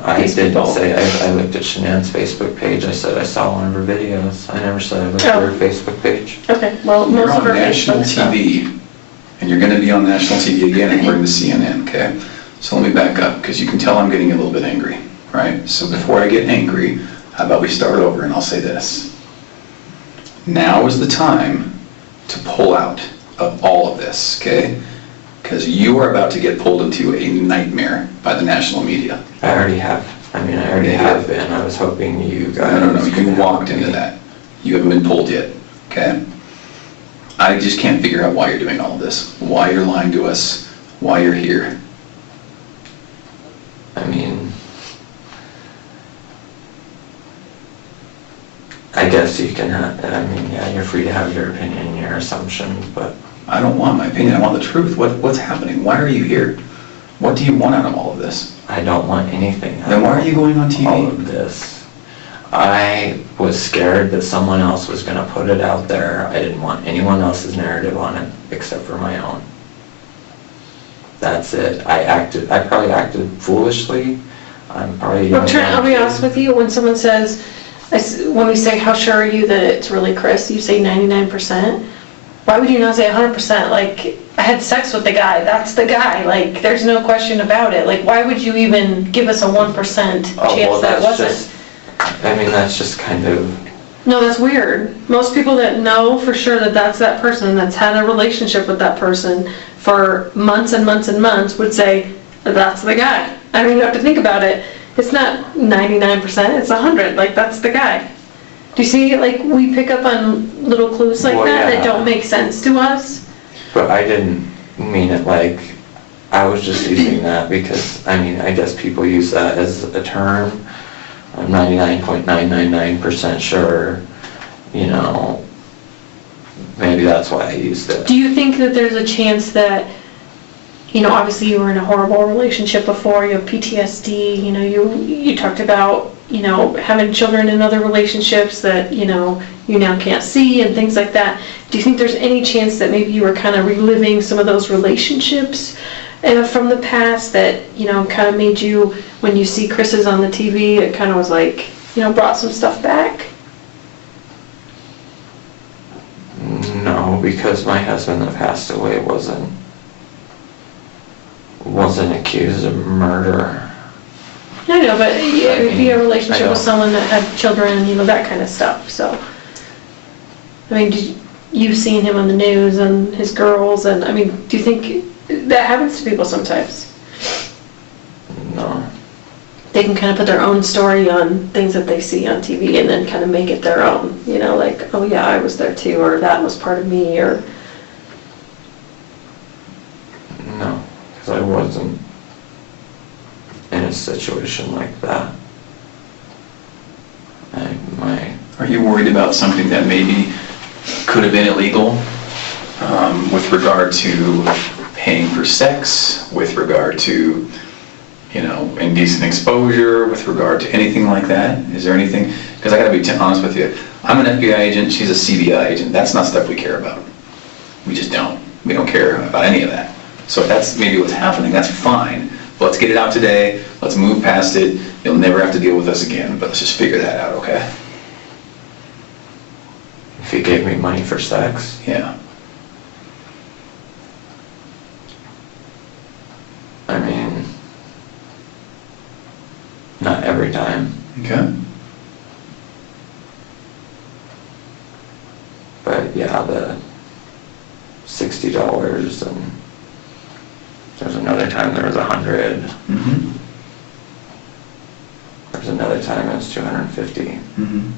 I these didn't people. say, I looked at Shanann's Facebook page. I said I saw one of her videos. I never said I looked at her Facebook page. Okay, well, You're most of on our national Facebook stuff. TV, and you're gonna be on national TV again according to CNN, okay? So let me back up, because you can tell I'm getting a little bit angry, right? So before I get angry, how about we start over and I'll say this. Now is the time to pull out of all of this, okay? because you are about to get pulled into a nightmare by the national media. I already have. I mean, I already have been. I was hoping you guys... No, you could walked help into me. that. You haven't been pulled yet, okay? I just can't figure out why you're doing all this, why you're lying to us, why you're here. I mean, I guess you can have, I mean, yeah, you're free to have your opinion and your assumptions, but I don't want my opinion, I want the truth. What's happening? Why are you here? What do you want out of all of this? I don't want anything. Then why are you going on TV? All of this. I was scared that someone else was going to put it out there. I didn't want anyone else's narrative on it except for my own. That's it. I probably acted foolishly. I'm probably... Well, Trent, I'll be honest with you, when someone says, when we say, how sure are you that it's really Chris, you say 99%. Why would you not say 100%? Like, I had sex with the guy, that's the guy. Like, there's no question about it. Like, why would you even give us a 1% chance that it wasn't? I mean, that's just kind of... No, that's weird. Most people that know for sure that that's that person, that's had a relationship with that person for months and months and months, would say, that's the guy. I don't even have to think about it. It's not 99%, it's 100. Like, that's the guy. Do you see, like, we pick up on little clues like Well, that yeah. don't make sense to us? But I didn't mean it like... I was just using that because, I mean, I guess people use that as a term. I'm 99.999% sure, you know, maybe that's why I used it. Do you think that there's a chance that, you know, obviously you were in a horrible relationship before, you have PTSD, you know, you talked about, you know, having children in other relationships that, you know, you now can't see and things like that. Do you think there's any chance that maybe you were kind of reliving some of those relationships from the past that, you know, kind of made you, when you see Chris's on the TV, it kind of was like, you know, brought some stuff back? No, because my husband that passed away wasn't accused of murder. I know, but if you have a relationship I with know. someone that had children, you know, that kind of stuff, so. I mean, you've seen him on the news and his girls, and, I mean, do you think that happens to people sometimes? No. They can kind of put their own story on things that they see on TV and then kind of make it their own, you know, like, oh yeah, I was there too, or that was part of me, or... No, because I wasn't in a situation like that. Are you worried about something that maybe could have been illegal with regard to paying for sex, with regard to, you know, indecent exposure, with regard to anything like that? Is there anything? Because I gotta be honest with you, I'm an FBI agent, she's a CBI agent. That's not stuff we care about. We just don't. We don't care about any of that. So if that's maybe what's happening, that's fine. But let's get it out today, let's move past it. You'll never have to deal with us again, but let's just figure that out, okay? If he gave me money for sex, Yeah. I mean, not every time, Okay. but yeah, the $60 and there's another time there was 100. Mm-hmm. There's another time it was 250. Mm-hmm.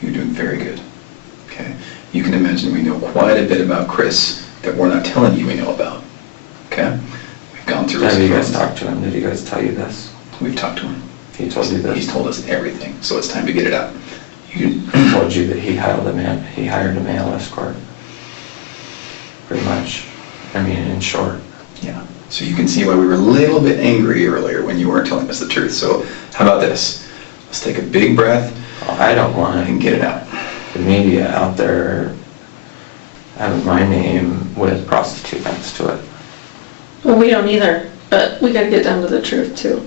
You're doing very good. Okay. You can imagine we know quite a bit about Chris that we're not telling you we know about. Okay. We've gone through his Have you guys phones. talked to him? Did you guys tell you this? We've talked to him. He told you this? He's told us everything, so it's time to get it out. He told you that he hired a male escort. Pretty much. I mean, in short. Yeah. So you can see why we were a little bit angry earlier when you weren't telling us the truth. So how about this? Let's take a big breath I don't want and get it out. the media out there having my name with prostitute next to it. Well, we don't either, but we gotta get down to the truth too.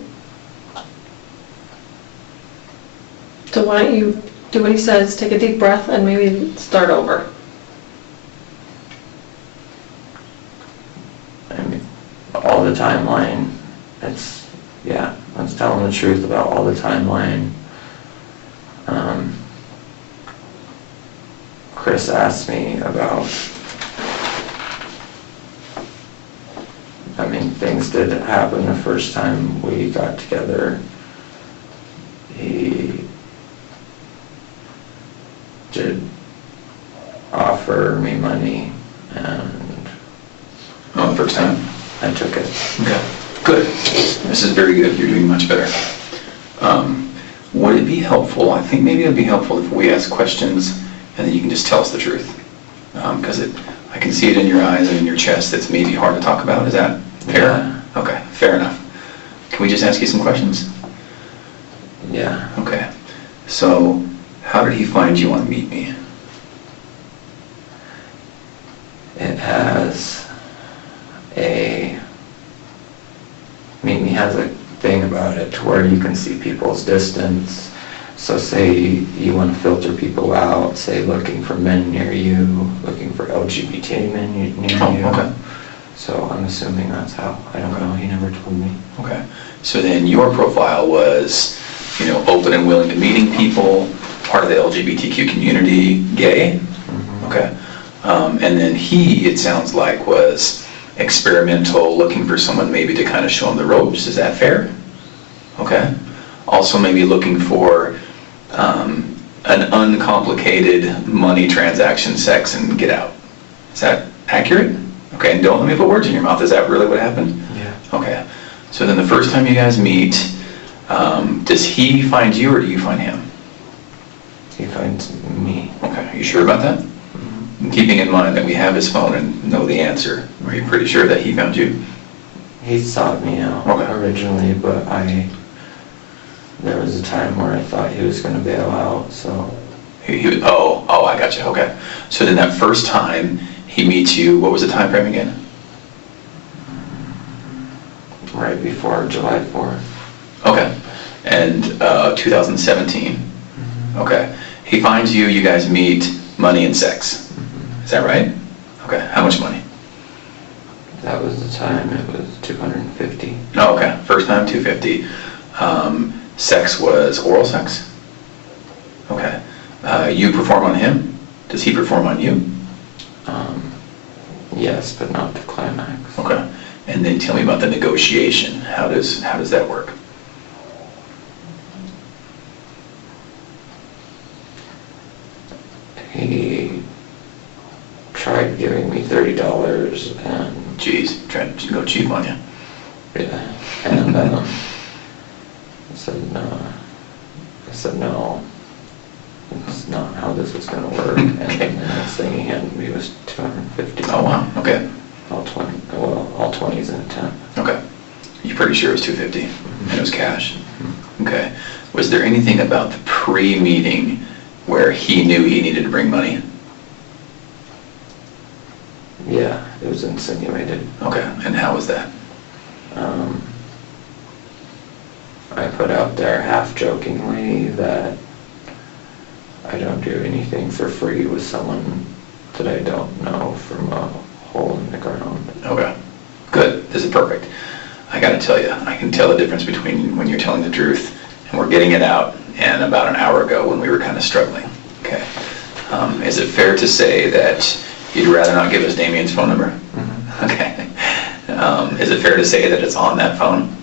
So why don't you do what he says, take a deep breath, and maybe start over. I mean, all the timeline, it's, yeah, I was telling the truth about all the timeline. Chris asked me about, I mean, things did happen the first time we got together. He did offer me money, and Oh, the first time? I took it. Okay, good. This is very good. You're doing much better. Would it be helpful, I think maybe it would be helpful if we ask questions and then you can just tell us the truth. Because I can see it in your eyes and in your chest that's maybe hard to talk about. Is that fair? Yeah. Okay, fair enough. Can we just ask you some questions? Yeah. Okay. So, how did he find you on Meet Me? It has Meet Me has a thing about it to where you can see people's distance. So say you want to filter people out, say looking for men near you, looking for LGBT men near Oh, you. okay. So I'm assuming that's how. I don't know, he never told me. Okay. So then your profile was, open and willing to meeting people, part of the LGBTQ community, gay? Mhm. Okay. And then he, it sounds like, was experimental, looking for someone maybe to kind of show him the ropes. Is that fair? Okay. Also maybe looking for an uncomplicated money transaction, sex, and get out. Is that accurate? Okay, and don't let me put words in your mouth. Is that really what happened? Yeah. Okay. So then the first time you guys meet, does he find you or do you find him? He finds me. Okay, are you sure about that? Mhm. Keeping in mind that we have his phone and know the answer, are you pretty sure that he found you? He sought me out Okay. originally, but there was a time where I thought he was going to bail out, so Oh, I got you, okay. So then that first time he meets you, what was the time frame again? right before July 4th. Okay, and 2017, okay. He finds you, you guys meet, money and sex, is that right? Okay, how much money? That was the time, it was 250. Oh, okay, first time 250. Sex was oral sex? Okay. You perform on him? Does he perform on you? Yes, but not the climax. Okay. And then tell me about the negotiation. How does that work? He tried giving me $30 and, Geez, trying to go cheap on you. yeah, and I said no, it's not how this was gonna work. And Okay. the next thing he handed me was 250. Oh, wow, okay, All 20s and a 10. okay. You're pretty sure it was 250 and it was cash? Okay. Was there anything about the pre-meeting where he knew he needed to bring money? Yeah, it was insinuated. Okay, and how was that? I put out there half-jokingly that I don't do anything for free with someone that I don't know from a hole in the ground. Okay, good, this is perfect. I gotta tell you, I can tell the difference between when you're telling the truth and we're getting it out and about an hour ago when we were kind of struggling. Okay. Is it fair to say that you'd rather not give us Damien's phone number? Mm-hmm. Okay. Is it fair to say that it's on that phone?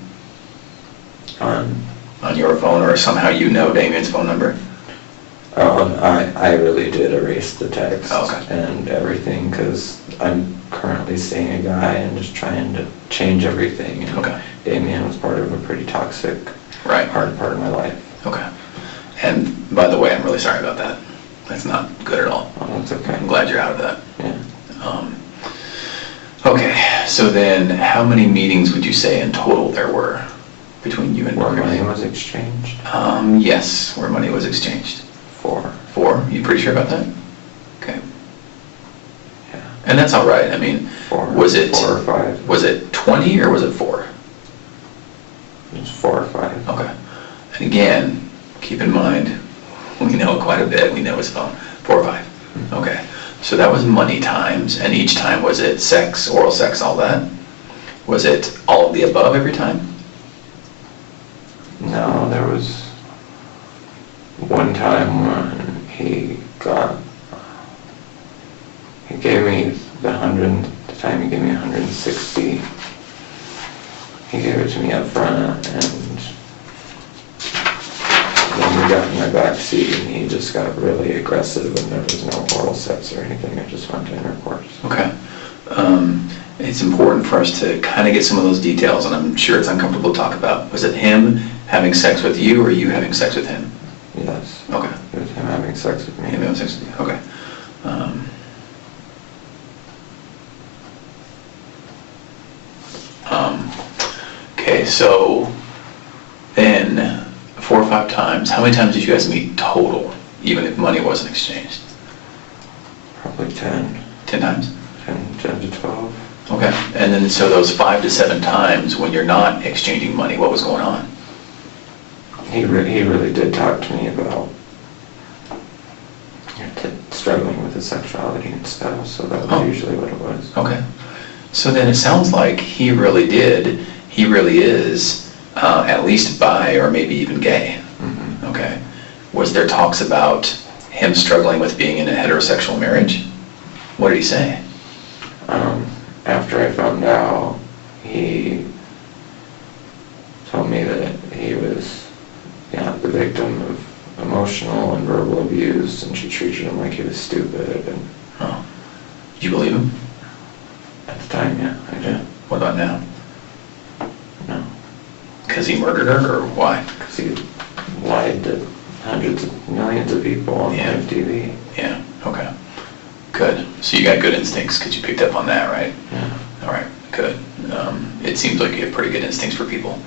On your phone, or somehow you know Damien's phone number? I really did erase the text Oh, okay. and everything because I'm currently seeing a guy and just trying to change everything. And Okay. Damien was part of a pretty toxic, Right. hard part of my life. Okay. And by the way, I'm really sorry about that. That's not good at all. Oh, that's okay. I'm glad you're out of that. Yeah. Okay, so then how many meetings would you say in total there were between you and Where Chris? money was exchanged? Yes, where money was exchanged. 4. 4? You pretty sure about that? Okay. Yeah. And that's all right. I mean, 4. was it 4 or 5? Was it 20 or was it 4? It was 4 or 5. Okay. And again, keep in mind, we know quite a bit. We know his phone. 4 or 5. Okay. So that was money times, and each time was it sex, oral sex, all that? Was it all of the above every time? No, there was one time when he got gave me the time he gave me 160. He gave it to me up front, and then we got in my back seat, and he just got really aggressive, and there was no oral sex or anything. I just went to intercourse. Okay. It's important for us to kind of get some of those details, and I'm sure it's uncomfortable to talk about. Was it him having sex with you, or you having sex with him? Yes. Okay. It was him having sex with me. Him having sex with you, okay. Okay, so then 4 or 5 times, how many times did you guys meet total, even if money wasn't exchanged? Probably 10. 10 times? 10 to 12. Okay, and then so those 5 to 7 times when you're not exchanging money, what was going on? He really did talk to me about struggling with his sexuality and stuff, so that was usually what it was. Okay, so then it sounds like he really is at least bi or maybe even gay. Mm-hmm. Okay, was there talks about him struggling with being in a heterosexual marriage? What did he say? After I found out, he told me that he was the victim of emotional and verbal abuse, and she treated him like he was stupid. And Oh, did you believe him? at the time, yeah, I did. What about now? No, Because he murdered her, or why? because he lied to hundreds of millions of people on Yeah. live TV. Yeah, okay. Good. So you got good instincts because you picked up on that, right? Yeah. All right, good. It seems like you have pretty good instincts for people.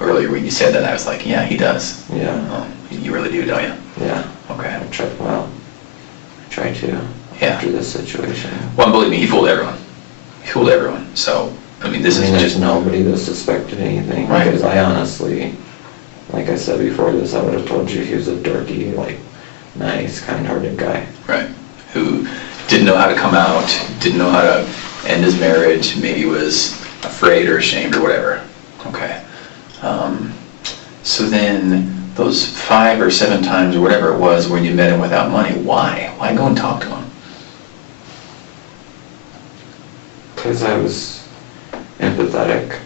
Earlier when you said that, I was like, yeah, he does. Yeah. Oh, you really do, don't you? Yeah. Okay. I try to. Yeah. After this situation. Well, believe me, he fooled everyone. He fooled everyone. So, I mean, this is there's just... nobody that suspected anything. Right. Because I honestly, like I said before this, I would have told you he was a dorky, nice, kind-hearted guy. Right. Who didn't know how to come out, didn't know how to end his marriage, maybe was afraid or ashamed or whatever. Okay. So then, those 5 or 7 times or whatever it was when you met him without money, why? Why go and talk to him? Because I was empathetic.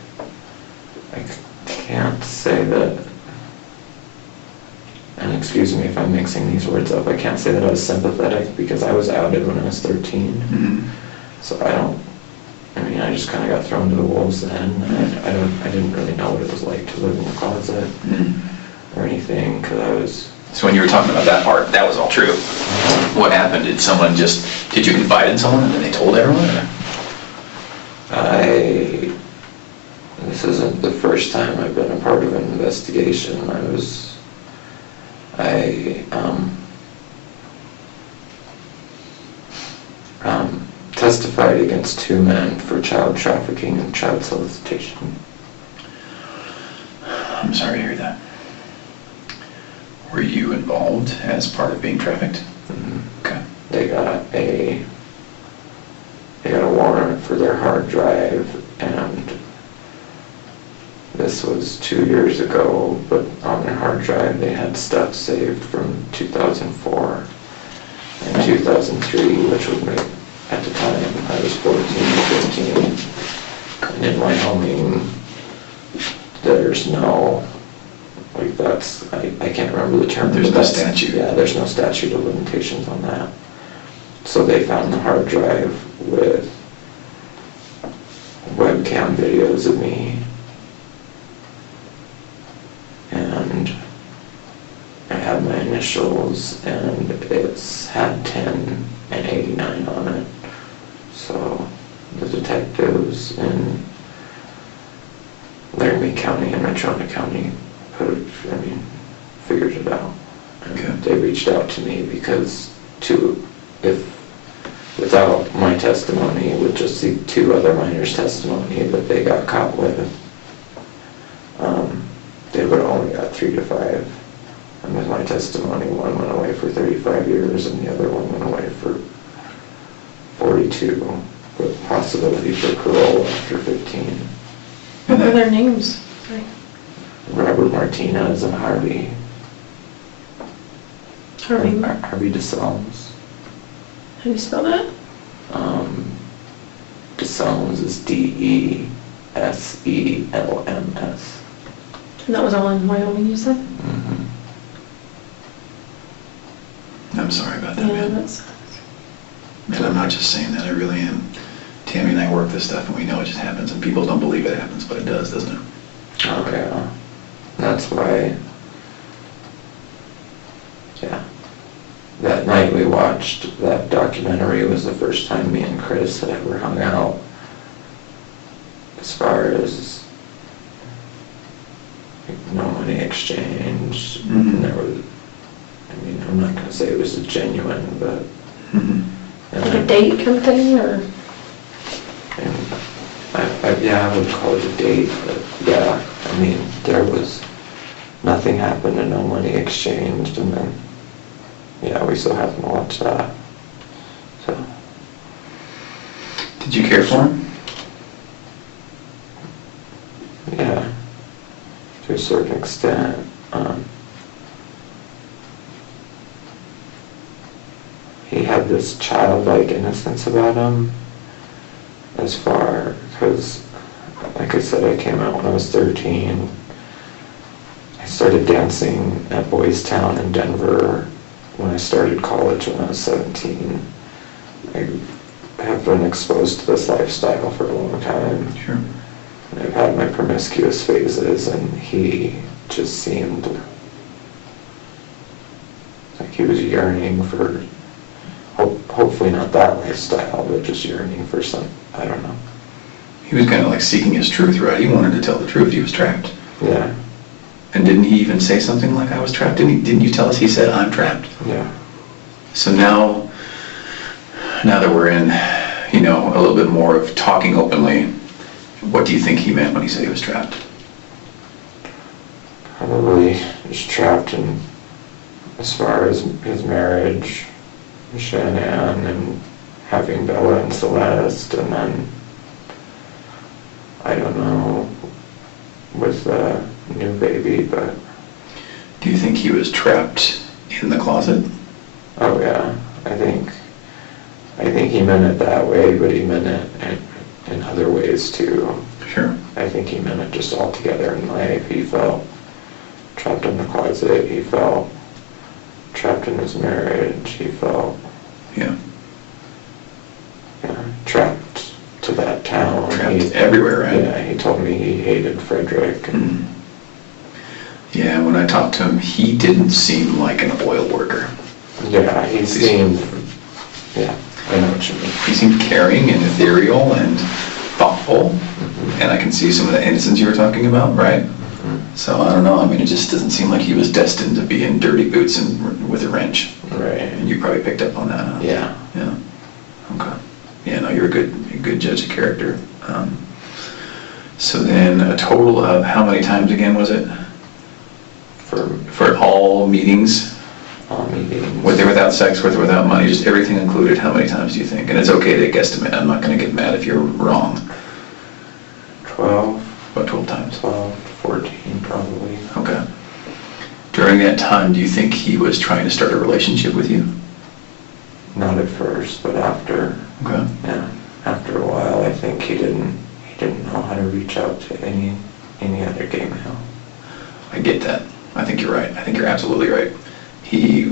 I can't say that, and excuse me if I'm mixing these words up, I can't say that I was sympathetic because I was outed when I was 13. Mm-hmm. So I just kind of got thrown to the wolves then. I didn't really know what it was like to live in the closet or anything, because I was... So when you were talking about that part, that was all true. What happened? Did you confide in someone and then they told everyone? Or? This isn't the first time I've been a part of an investigation. I testified against 2 men for child trafficking and child solicitation. I'm sorry to hear that. Were you involved as part of being trafficked? Mm-hmm. Okay. They got a warrant for their hard drive, and this was 2 years ago, but on their hard drive they had stuff saved from 2004 and 2003, which would make, at the time, I was 14 or 15, and in Wyoming, there's no, I can't remember the term. There's but no that's- statute. Yeah, there's no statute of limitations on that. So they found the hard drive with webcam videos of me, and I had my initials, and it's had 10 and 89 on it. So the detectives in Laramie County and Natrona County figured it out. And Okay. they reached out to me because without my testimony, with just the 2 other minors' testimony that they got caught with, they would have only got 3 to 5. And with my testimony, one went away for 35 years and the other one went away for 42, with possibility for parole after 15. What were their names? Sorry. Robert Martinez and Harvey. Harvey, Harvey DeSalms. how do you spell that? DeSelms is DESELMS. And that was all in Wyoming, you said? Mm-hmm. I'm sorry about that, Yeah, man. that's, And I'm not just saying that, I really am. Tammy and I work this stuff and we know it just happens and people don't believe it happens, but it does, doesn't it? Okay, well, that's why, yeah. That night we watched that documentary was the first time me and Chris had ever hung out. As far as like, no money exchange, Mhm. and there was, I mean, I'm not gonna say it was a genuine, but. Mhm. and like a date kind of thing, or? And yeah, I would call it a date, but yeah, I mean, there was, nothing happened and no money exchanged, and then, yeah, we still happened to watch that, so. Did you care for him? Yeah, to a certain extent. He had this childlike innocence about him, as far, because, like I said, I came out when I was 13. I started dancing at Boys Town in Denver when I started college when I was 17. I have been exposed to this lifestyle for a long time. Sure. I've had my promiscuous phases, and he just seemed like he was yearning for, hopefully not that lifestyle, but just yearning for some, I don't know. He was kind of like seeking his truth, right? He wanted to tell the truth, he was trapped. Yeah, And didn't he even say something like, I was trapped? Didn't you tell us he said, I'm trapped? yeah. So now that we're in, a little bit more of talking openly, what do you think he meant when he said he was trapped? Probably just trapped in, as far as his marriage, Shannon, and having Bella and Celeste, and then, I don't know, with the new baby, but, Do you think he was trapped in the closet? oh yeah, I think he meant it that way, but he meant it in other ways too. Sure. I think he meant it just all together in life. He felt trapped in the closet, he felt trapped in his marriage, he felt, Yeah. trapped to that town. Trapped everywhere, right? Yeah, he told me he hated Frederick. And Mm. Yeah, when I talked to him, he didn't seem like an oil worker. yeah, he seemed, yeah, I know what you mean. He seemed caring and ethereal and thoughtful, and I can see some of the innocence you were talking about, right? So I don't know, I mean, it just doesn't seem like he was destined to be in dirty boots and with a wrench. Right. And you probably picked up on that, huh? Yeah. Yeah. Okay. Yeah, no, you're a good judge of character. So then a total of how many times again was it? For all meetings? All meetings. With or without sex, with or without money, just everything included, how many times do you think? And it's okay to guesstimate, I'm not gonna get mad if you're wrong. 12, About 12 times. 12, 14 probably. Okay. During that time, do you think he was trying to start a relationship with you? Not at first, but after, Okay. yeah, after a while, I think he didn't know how to reach out to any other gay male. I get that. I think you're right. I think you're absolutely right. He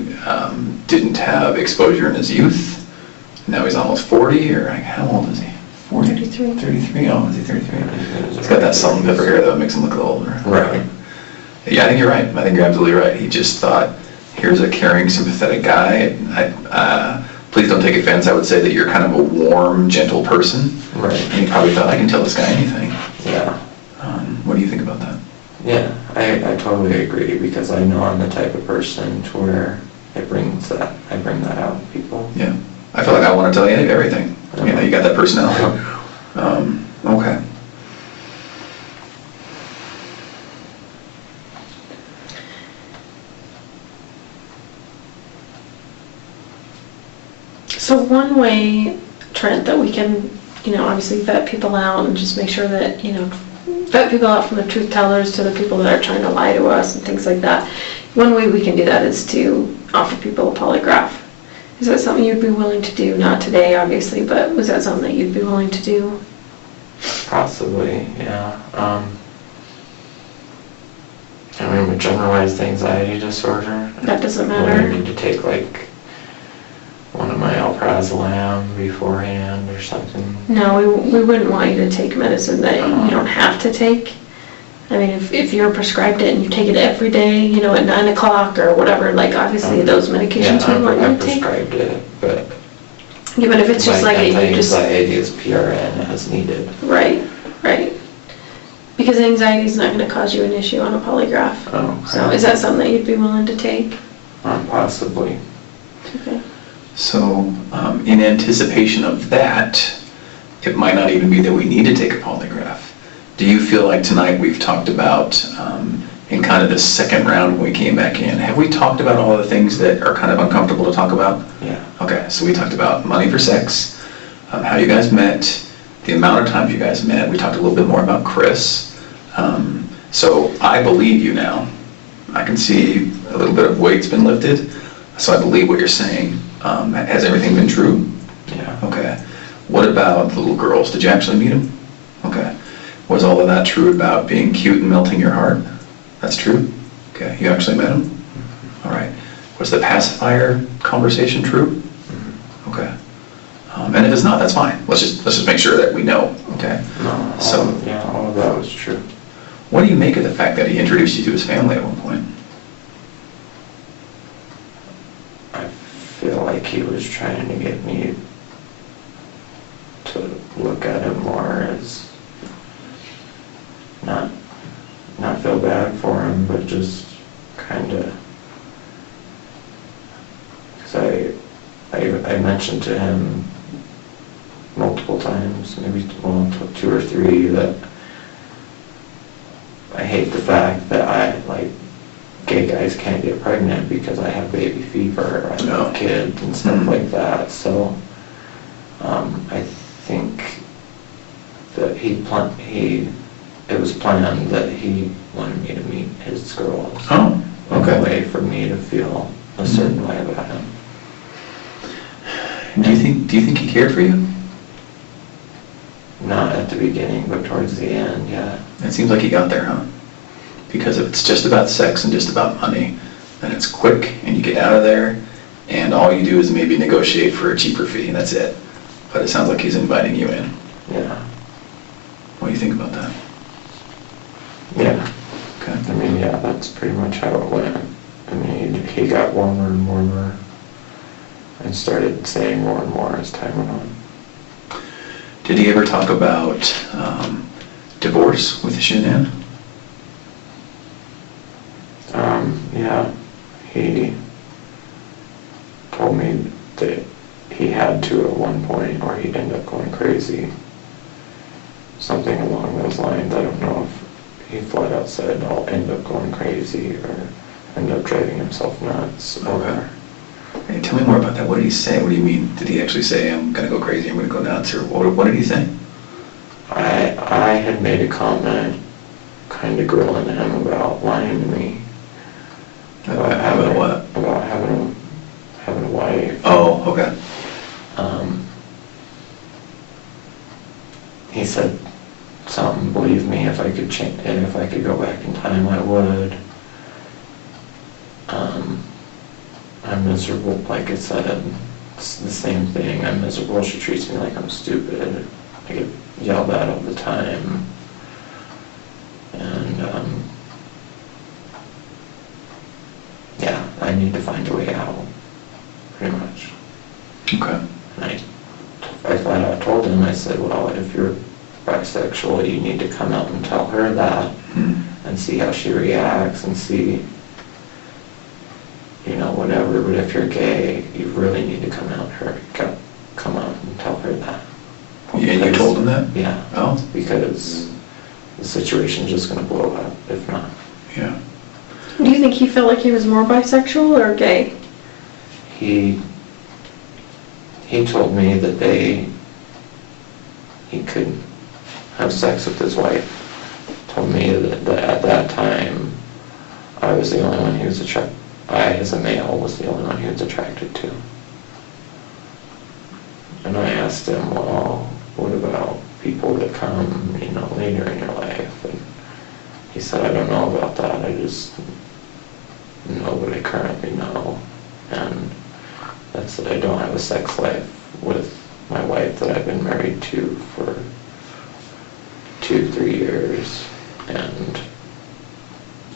didn't have exposure in his youth. Now he's almost 40, or like, how old is he? 40? 33. 33? Oh, is he 33? He's got that salt and pepper hair that makes him look a little older. Right. Yeah, I think you're right. I think you're absolutely right. He just thought, here's a caring, sympathetic guy. Please don't take offense. I would say that you're kind of a warm, gentle person. Right. And he probably thought, I can tell this guy anything. Yeah. What do you think about that? Yeah, I totally agree, because I know I'm the type of person to where I bring that out in people. Yeah. I feel like I want to tell you everything. You got that personality. Okay. So one way, Trent, that we can, obviously vet people out and just make sure that, vet people out from the truth tellers to the people that are trying to lie to us and things like that. One way we can do that is to offer people a polygraph Is that something you'd be willing to do? Not today, obviously, but was that something that you'd be willing to do? Possibly, yeah. I mean, with generalized anxiety disorder, That doesn't would I matter. need to take like one of my alprazolam beforehand or something? No, we wouldn't want you to take medicine that you don't have to take. I mean, if you're prescribed it and you take it every day, you know, at 9 o'clock or whatever, like obviously those medications we want you I to take. prescribed it, but Yeah, but if it's just my like you just, anxiety is PRN as needed. right. Because anxiety is not gonna cause you an issue on a polygraph. Oh, So is that something that you'd be willing to take? Possibly. Okay. So, in anticipation of that, it might not even be that we need to take a polygraph. Do you feel like tonight we've talked about, in kind of the second round when we came back in, have we talked about all the things that are kind of uncomfortable to talk about? Yeah. Okay, so we talked about money for sex, how you guys met, the amount of times you guys met. We talked a little bit more about Chris. So I believe you now. I can see a little bit of weight's been lifted, so I believe what you're saying. Has everything been true? Yeah. Okay. What about the little girls? Did you actually meet them? Okay. Was all of that true about being cute and melting your heart? That's true? Okay, you actually met them? All right. Was the pacifier conversation true? Okay. And if it's not, that's fine. Let's just make sure that we know, okay? No, So, yeah, all of that was true. what do you make of the fact that he introduced you to his family at one point? I feel like he was trying to get me to look at him more as not feel bad for him, but just kind of, because I mentioned to him multiple times, maybe two or three, that I hate the fact that gay guys can't get pregnant because I have baby fever, I have kids and stuff like that. So I think that it was planned that he wanted me to meet his girls. Oh, okay. In a way for me to feel a certain way about him. Do you think he cared for you? Not at the beginning, but towards the end, yeah. It seems like he got there, huh? Because if it's just about sex and just about money, then it's quick and you get out of there and all you do is maybe negotiate for a cheaper fee and that's it. But it sounds like he's inviting you in. Yeah. What do you think about that? Yeah. Okay. I mean, yeah, that's pretty much how it went. I mean, he got warmer and warmer and started saying more and more as time went on. Did he ever talk about divorce with Shanann? Yeah, he told me that he had to at one point or he'd end up going crazy. Something along those lines. I don't know if he flat out said I'll end up going crazy or end up driving himself nuts. Okay. Hey, tell me more about that. What did he say? What do you mean? Did he actually say, I'm going to go crazy, I'm going to go nuts? Or what did he say? I had made a comment kind of grilling him about lying to me. About having a what? About having a wife. Oh, okay. He said something, believe me, if I could change, and if I could go back in time, I would. I'm miserable, like I said, it's the same thing. I'm miserable, she treats me like I'm stupid. I get yelled at all the time. And, yeah, I need to find a way out, pretty much. Okay. And I flat out told him, I said, well, if you're bisexual, you need to come out and tell her that and see how she reacts and see, you know, whatever. But if you're gay, you really need to come out and tell her that. Yeah, you told him that? Yeah. Oh. Because the situation's just gonna blow up if not. Yeah. Do you think he felt like he was more bisexual or gay? He told me that he could have sex with his wife. Told me that at that time, I was the only one he was I as a male was the only one he was attracted to. And I asked him, well, what about people that come, later in your life? And he said, I don't know about that. I just know what I currently know. And that's that I don't have a sex life with my wife that I've been married to for 2-3 years. And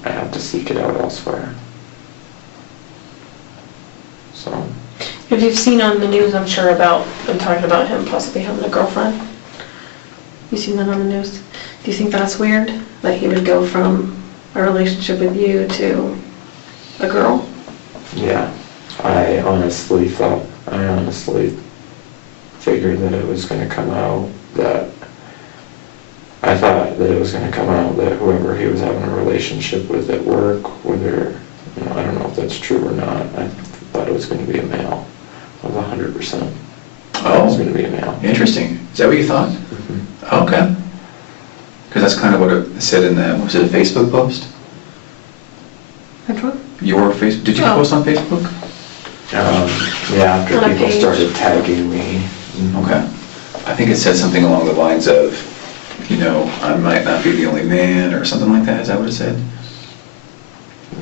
I have to seek it out elsewhere. So. If you've seen on the news, I'm sure been talking about him possibly having a girlfriend. You seen that on the news? Do you think that's weird? That he would go from a relationship with you to a girl? Yeah, I honestly figured that it was going to come out that whoever he was having a relationship with at work, whether, I don't know if that's true or not, I thought it was going to be a male. I was 100%. Oh, it was going to be a male. Interesting. Is that what you thought? Mm-hmm. Okay. Because that's kind of what it said in that, was it a Facebook post? Which one? Your Facebook, did you post on Facebook? Yeah, after On a people page. started tagging me. Okay. I think it said something along the lines of, I might not be the only man, or something like that. Is that what it said?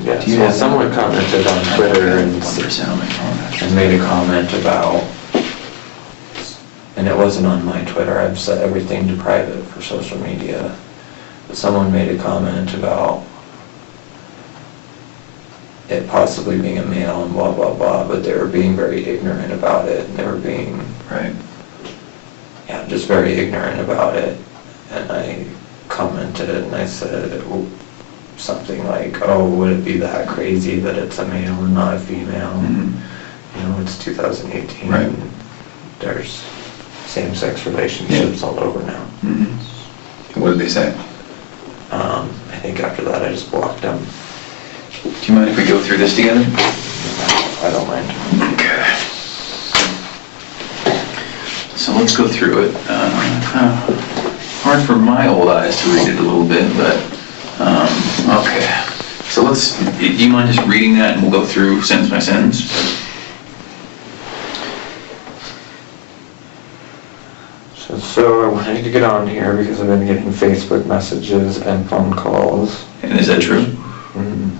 Yeah, Do you so have- someone commented on Twitter and made a comment about, and it wasn't on my Twitter, I've set everything to private for social media, but someone made a comment about it possibly being a male and blah, blah, blah, but they were being very ignorant about it, and they were being, Right. yeah, just very ignorant about it. And I commented and I said something like, oh, would it be that crazy that it's a male and not a female? Mm-hmm. It's 2018. Right. There's same-sex relationships all over now. Mm-hmm. What did they say? I think after that I just blocked them. Do you mind if we go through this together? I don't mind. Okay. So let's go through it. Hard for my old eyes to read it a little bit, but okay. So do you mind just reading that and we'll go through sentence by sentence? So I wanted to get on here because I've been getting Facebook messages and phone calls. And is that true?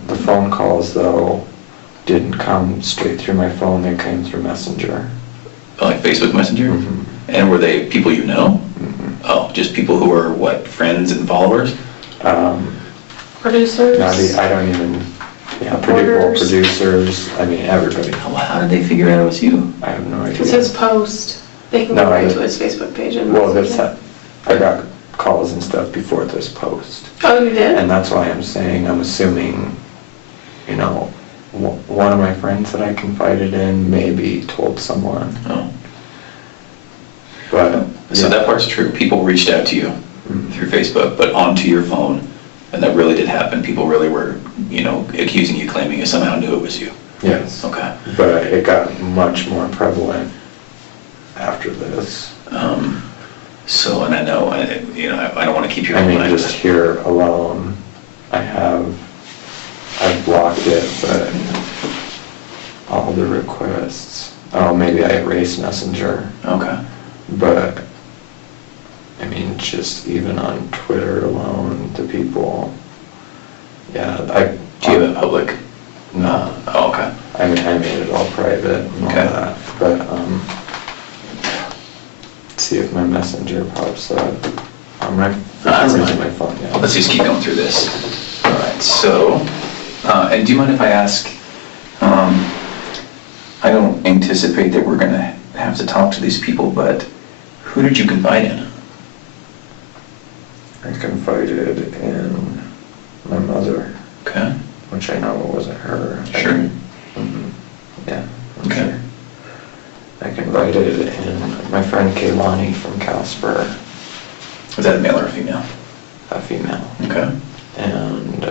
The phone calls, though, didn't come straight through my phone, they came through Messenger. Like Facebook Messenger? Mhm. And were they people you know? Mhm. Oh, just people who are, what, friends and followers? Producers? I don't even, Reporters. producers, everybody. How did they figure out it was you? I have no idea. Because his post, they can No, go right I- to his Facebook page and Well, message that's, him. I got calls and stuff before this post. Oh, you did? And that's why I'm saying, I'm assuming, one of my friends that I confided in maybe told someone. Oh. But, So that part's true. People reached out to you through Facebook, but onto your phone, and that really did happen. People really were, accusing you, claiming you somehow knew it was you. yes. Okay. But it got much more prevalent after this. So, and I know, I don't want to keep you I on mean, line, just but here alone, I've blocked it, but all the requests, maybe I erased Messenger, okay. but, just even on Twitter alone, the people, yeah, Do you have it public? No. Oh, okay. I made it all private and all Okay. that, but, see if my Messenger pops up on my, That's I'm using fine. my phone, yeah. Let's just keep going through this. All right, so, and do you mind if I ask, I don't anticipate that we're going to have to talk to these people, but who did you confide in? I confided in my mother, Okay. which I know wasn't her. Sure. Yeah. I'm Okay. sure. I confided in my friend Kaylani from Casper, Was that a male or a female? a female. Okay. And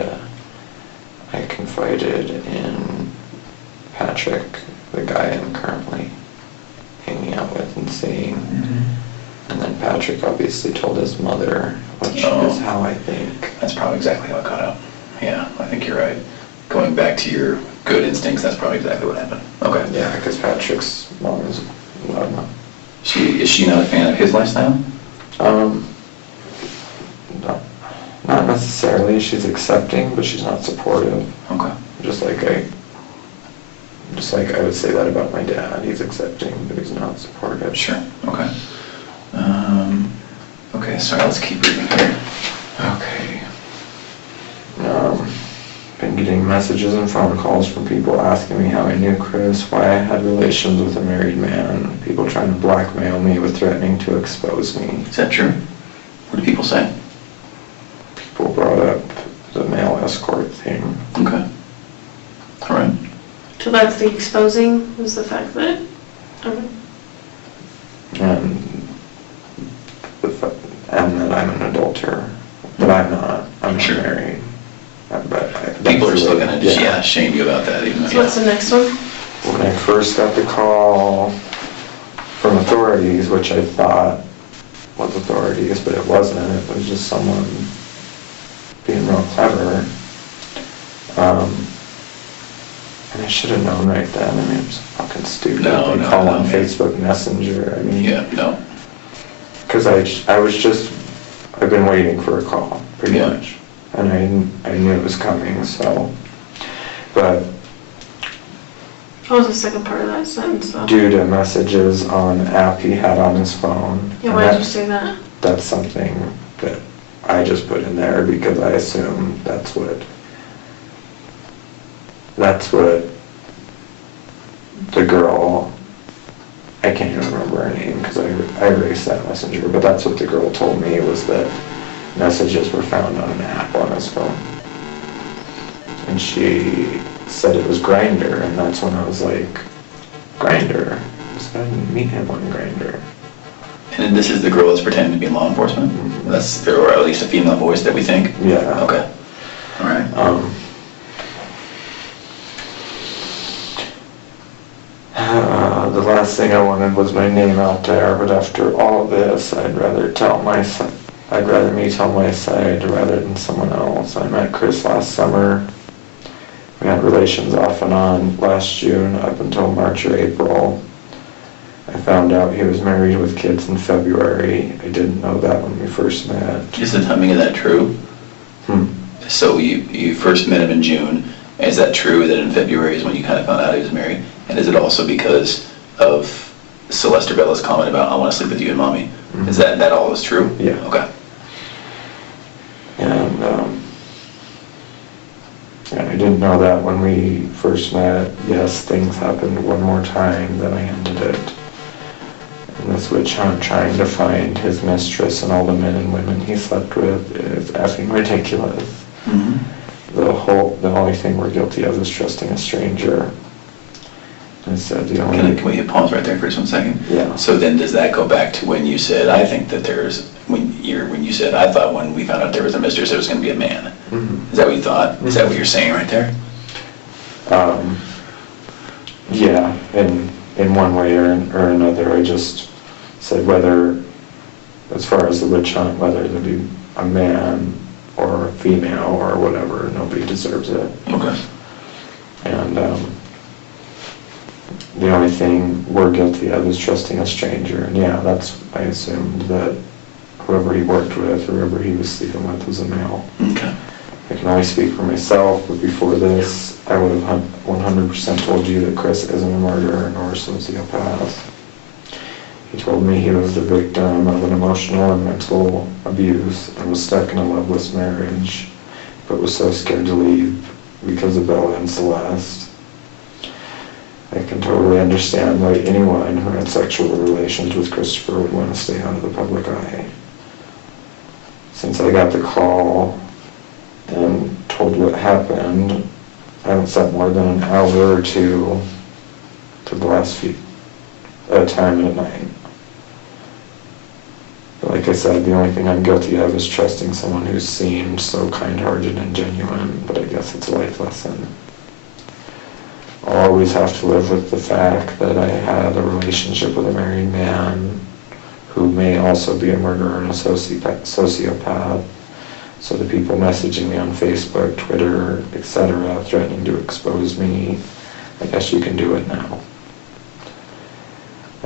I confided in Patrick, the guy I'm currently hanging out with and seeing. And then Patrick obviously told his mother, which Oh. is how I think. That's probably exactly how it got out. Yeah, I think you're right. Going back to your good instincts, that's probably exactly what happened. Okay. Yeah, because Patrick's mom is, Is she not a fan of his lifestyle? Um, not necessarily. She's accepting, but she's not supportive. Okay. Just like I would say that about my dad. He's accepting, but he's not supportive. Sure, okay. Okay, sorry, let's keep reading here. Okay. Been getting messages and phone calls from people asking me how I knew Chris, why I had relations with a married man, people trying to blackmail me with threatening to expose me. Is that true? What do people say? People brought up the male escort thing. Okay. All right. So that's the exposing, is the fact that, okay. And that I'm an adulterer, but I'm not. I'm not Sure. married. People are still gonna just, shame you about that, even though, So what's the next one? When I first got the call from authorities, which I thought was authorities, but it wasn't. It was just someone being real clever. And I should have known right then. I mean, it was fucking stupid. They call on man. Facebook Messenger. I mean, Yeah, no. because I've been waiting for a call, pretty Yeah. much. And I knew it was coming, so. But What was the second part of that sentence though? due to messages on an app he had on his phone. Yeah, and why did you that's- say that? That's something that I just put in there because I assume that's what the girl, I can't even remember her name because I erased that messenger, but that's what the girl told me, was that messages were found on an app on his phone. And she said it was Grindr, and that's when I was like, Grindr? I didn't meet him on Grindr. And this is the girl that's pretending to be in law enforcement? That's, or at least a female voice that we think? Yeah. Okay. All right. The last thing I wanted was my name out there, but after all this, I'd rather me tell my side rather than someone else. I met Chris last summer. We had relations off and on last June up until March or April. I found out he was married with kids in February. I didn't know that when we first met. Is the timing of that true? So you first met him in June. Is that true that in February is when you kind of found out he was married? And is it also because of Celeste Bella's comment about, I want to sleep with you and mommy? Mhm. Is that all is true? Yeah. Okay. And I didn't know that when we first met. Yes, things happened one more time, then I ended it. And this witch hunt trying to find his mistress and all the men and women he slept with is effing ridiculous. Mm-hmm. The only thing we're guilty of is trusting a stranger. I said the only... Can we hit pause right there for just 1 second? Yeah. So then does that go back to when you said, I think that when you said, I thought when we found out there was a mistress, it was going to be a man. Mhm. Is that what you thought? Is that what you're saying right there? Yeah, in one way or another. I just said whether, as far as the witch hunt, whether to be a man or a female or whatever, nobody deserves it. Okay. And the only thing we're guilty of is trusting a stranger. And yeah, I assumed that whoever he worked with, or whoever he was sleeping with, was a male. Okay. I can only speak for myself, but before this, I would have 100% told you that Chris isn't a murderer nor a sociopath. He told me he was the victim of an emotional and mental abuse and was stuck in a loveless marriage, but was so scared to leave because of Bella and Celeste. I can totally understand why anyone who had sexual relations with Christopher would want to stay out of the public eye. Since I got the call and told what happened, I haven't slept more than an hour or two for the last time at night. But like I said, the only thing I'm guilty of is trusting someone who seemed so kind-hearted and genuine, but I guess it's a life lesson. I'll always have to live with the fact that I had a relationship with a married man who may also be a murderer and a sociopath. So the people messaging me on Facebook, Twitter, etc., threatening to expose me, I guess you can do it now.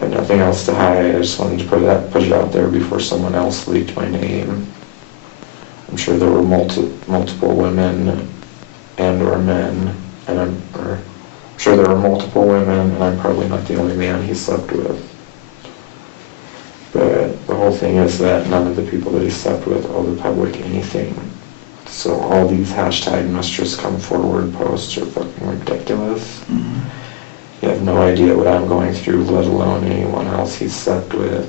I have nothing else to hide. I just wanted to put it out there before someone else leaked my name. I'm sure there were multiple women and or men, and I'm sure there were multiple women, and I'm probably not the only man he slept with. But the whole thing is that none of the people that he slept with owe the public anything. So all these hashtag must just come forward posts are fucking ridiculous. Mhm. You have no idea what I'm going through, let alone anyone else he slept with.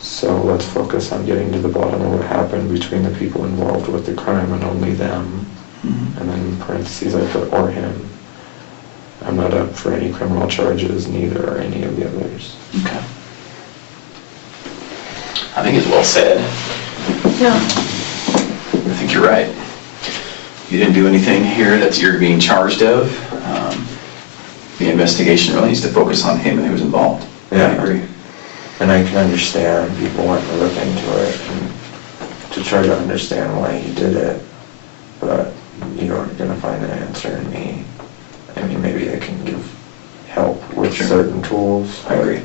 So let's focus on getting to the bottom of what happened between the people involved with the crime and only them. Mhm. And then in parentheses I put or him. I'm not up for any criminal charges, neither are any of the others. Okay. I think it's well said. Yeah. I think you're right. You didn't do anything here that you're being charged of. The investigation really needs to focus on him and who's involved. Yeah. I agree. And I can understand people wanting to look into it and to try to understand why he did it, but you aren't going to find an answer in me. I mean, maybe I can give help with Sure. certain tools. I agree.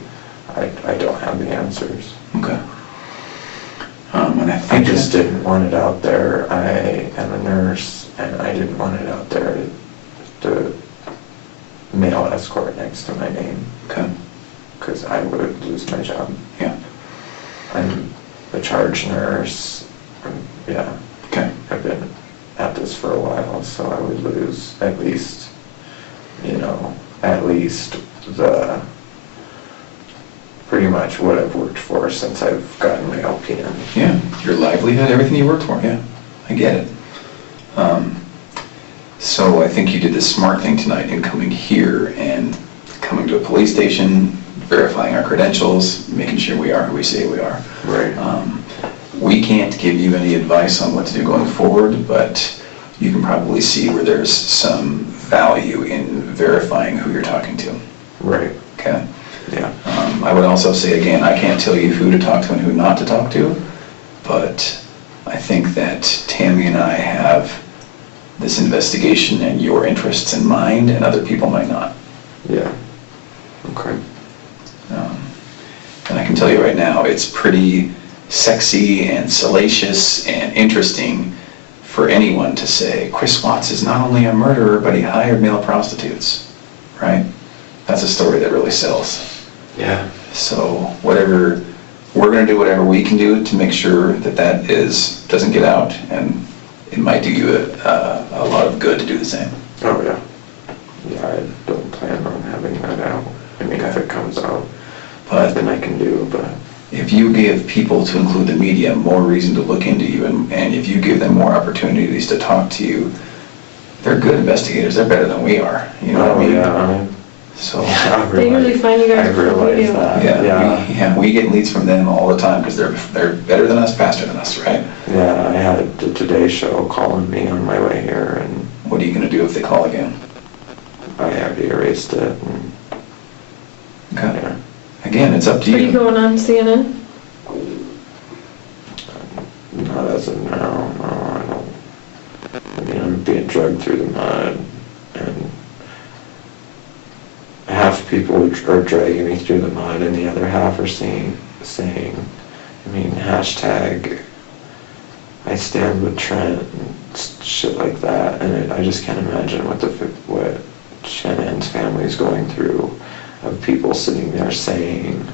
I don't have the answers. Okay. And I I think just didn't want it out there. I am a nurse, and I didn't want it out there to male escort next to my name, Okay. because I would lose my job. Yeah. I'm a charge nurse. Yeah, Okay. I've been at this for a while, so I would lose at least, the pretty much what I've worked for since I've gotten my LPN. Yeah. Your livelihood, everything you worked for. Yeah. I get it. So I think you did the smart thing tonight in coming here and coming to a police station, verifying our credentials, making sure we are who we say we are. Right. We can't give you any advice on what to do going forward, but you can probably see where there's some value in verifying who you're talking to. Right. Okay? Yeah. I would also say, again, I can't tell you who to talk to and who not to talk to, but I think that Tammy and I have this investigation and your interests in mind, and other people might not. Yeah. Okay. And I can tell you right now, it's pretty sexy and salacious and interesting for anyone to say, Chris Watts is not only a murderer, but he hired male prostitutes, right? That's a story that really sells. Yeah. So we're gonna do whatever we can do to make sure that doesn't get out, and it might do you a lot of good to do the same. Oh, yeah. Yeah, I don't plan on having that out. I mean, if it comes out, But then I can do, but... if you give people, to include the media, more reason to look into you, and if you give them more opportunities to talk to you, they're good investigators. They're better than we are. You know what I mean? Yeah. So, Yeah, They usually find you guys I for realize video. that. we get leads from them all the time because they're better than us, faster than us, right? Yeah, I had the Today Show calling me on my way here, and What are you gonna do if they call again? I have erased it. And, Okay. yeah. Again, it's up to Are you you. going on CNN? Not as of now, no, I don't. I mean, I'm being dragged through the mud, and half people are dragging me through the mud, and the other half are saying, I mean, hashtag I stand with Trent and shit like that, and I just can't imagine what Shannon's family's going through, of people sitting there saying,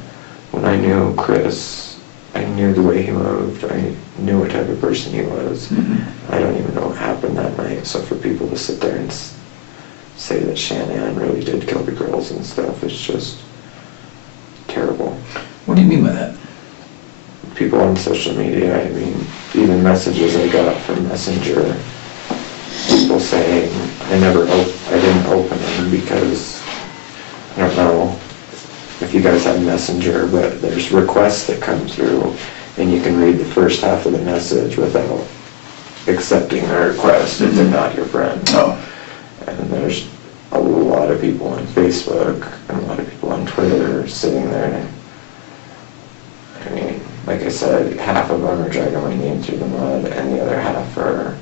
when I knew Chris, I knew the way he moved, I knew what type of person he was. Mhm. I don't even know what happened that night, so for people to sit there and say that Shannon really did kill the girls and stuff, it's just terrible. What do you mean by that? People on social media, I mean, even messages I got from Messenger, people saying I didn't open them because, I don't know if you guys have Messenger, but there's requests that come through, and you can read the first half of the message without accepting the request if they're not your friend. Oh, And there's a lot of people on Facebook and a lot of people on Twitter sitting there. I mean, like I said, half of them are dragging my name through the mud, and the other half are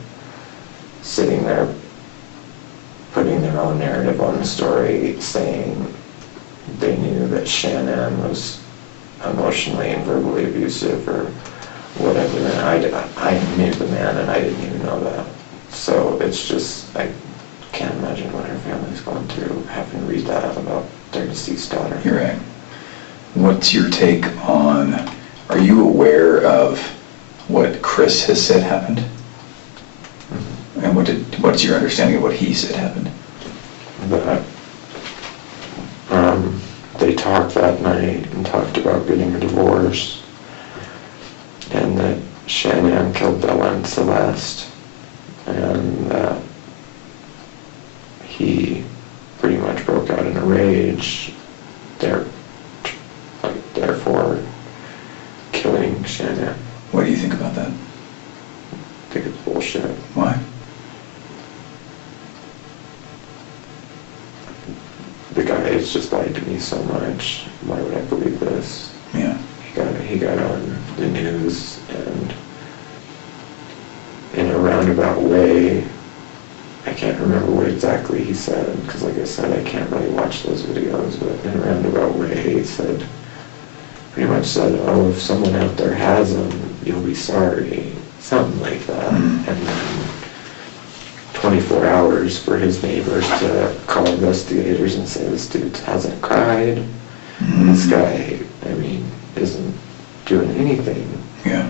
sitting there putting their own narrative on the story, saying they knew that Shannon was emotionally and verbally abusive or whatever, and I knew the man and I didn't even know that. So it's just, I can't imagine what her family's going through having to read that about their deceased daughter. You're right. What's your take on, are you aware of what Chris has said happened? Mm-hmm. And what's your understanding of what he said happened? That they talked that night and talked about getting a divorce, and that Shannon killed Bella and Celeste, and that he pretty much broke out in a rage, therefore killing Shannon. What do you think about that? I think it's bullshit. Why? The guy has just lied to me so much. Why would I believe this? Yeah. He got on the news, and in a roundabout way, I can't remember what exactly he said, because like I said, I can't really watch those videos, but in a roundabout way, he said, pretty much said, oh, if someone out there has them, you'll be sorry. Something like that. And then 24 hours for his neighbors to call investigators and say this dude hasn't cried. This guy, I mean, isn't doing anything Yeah.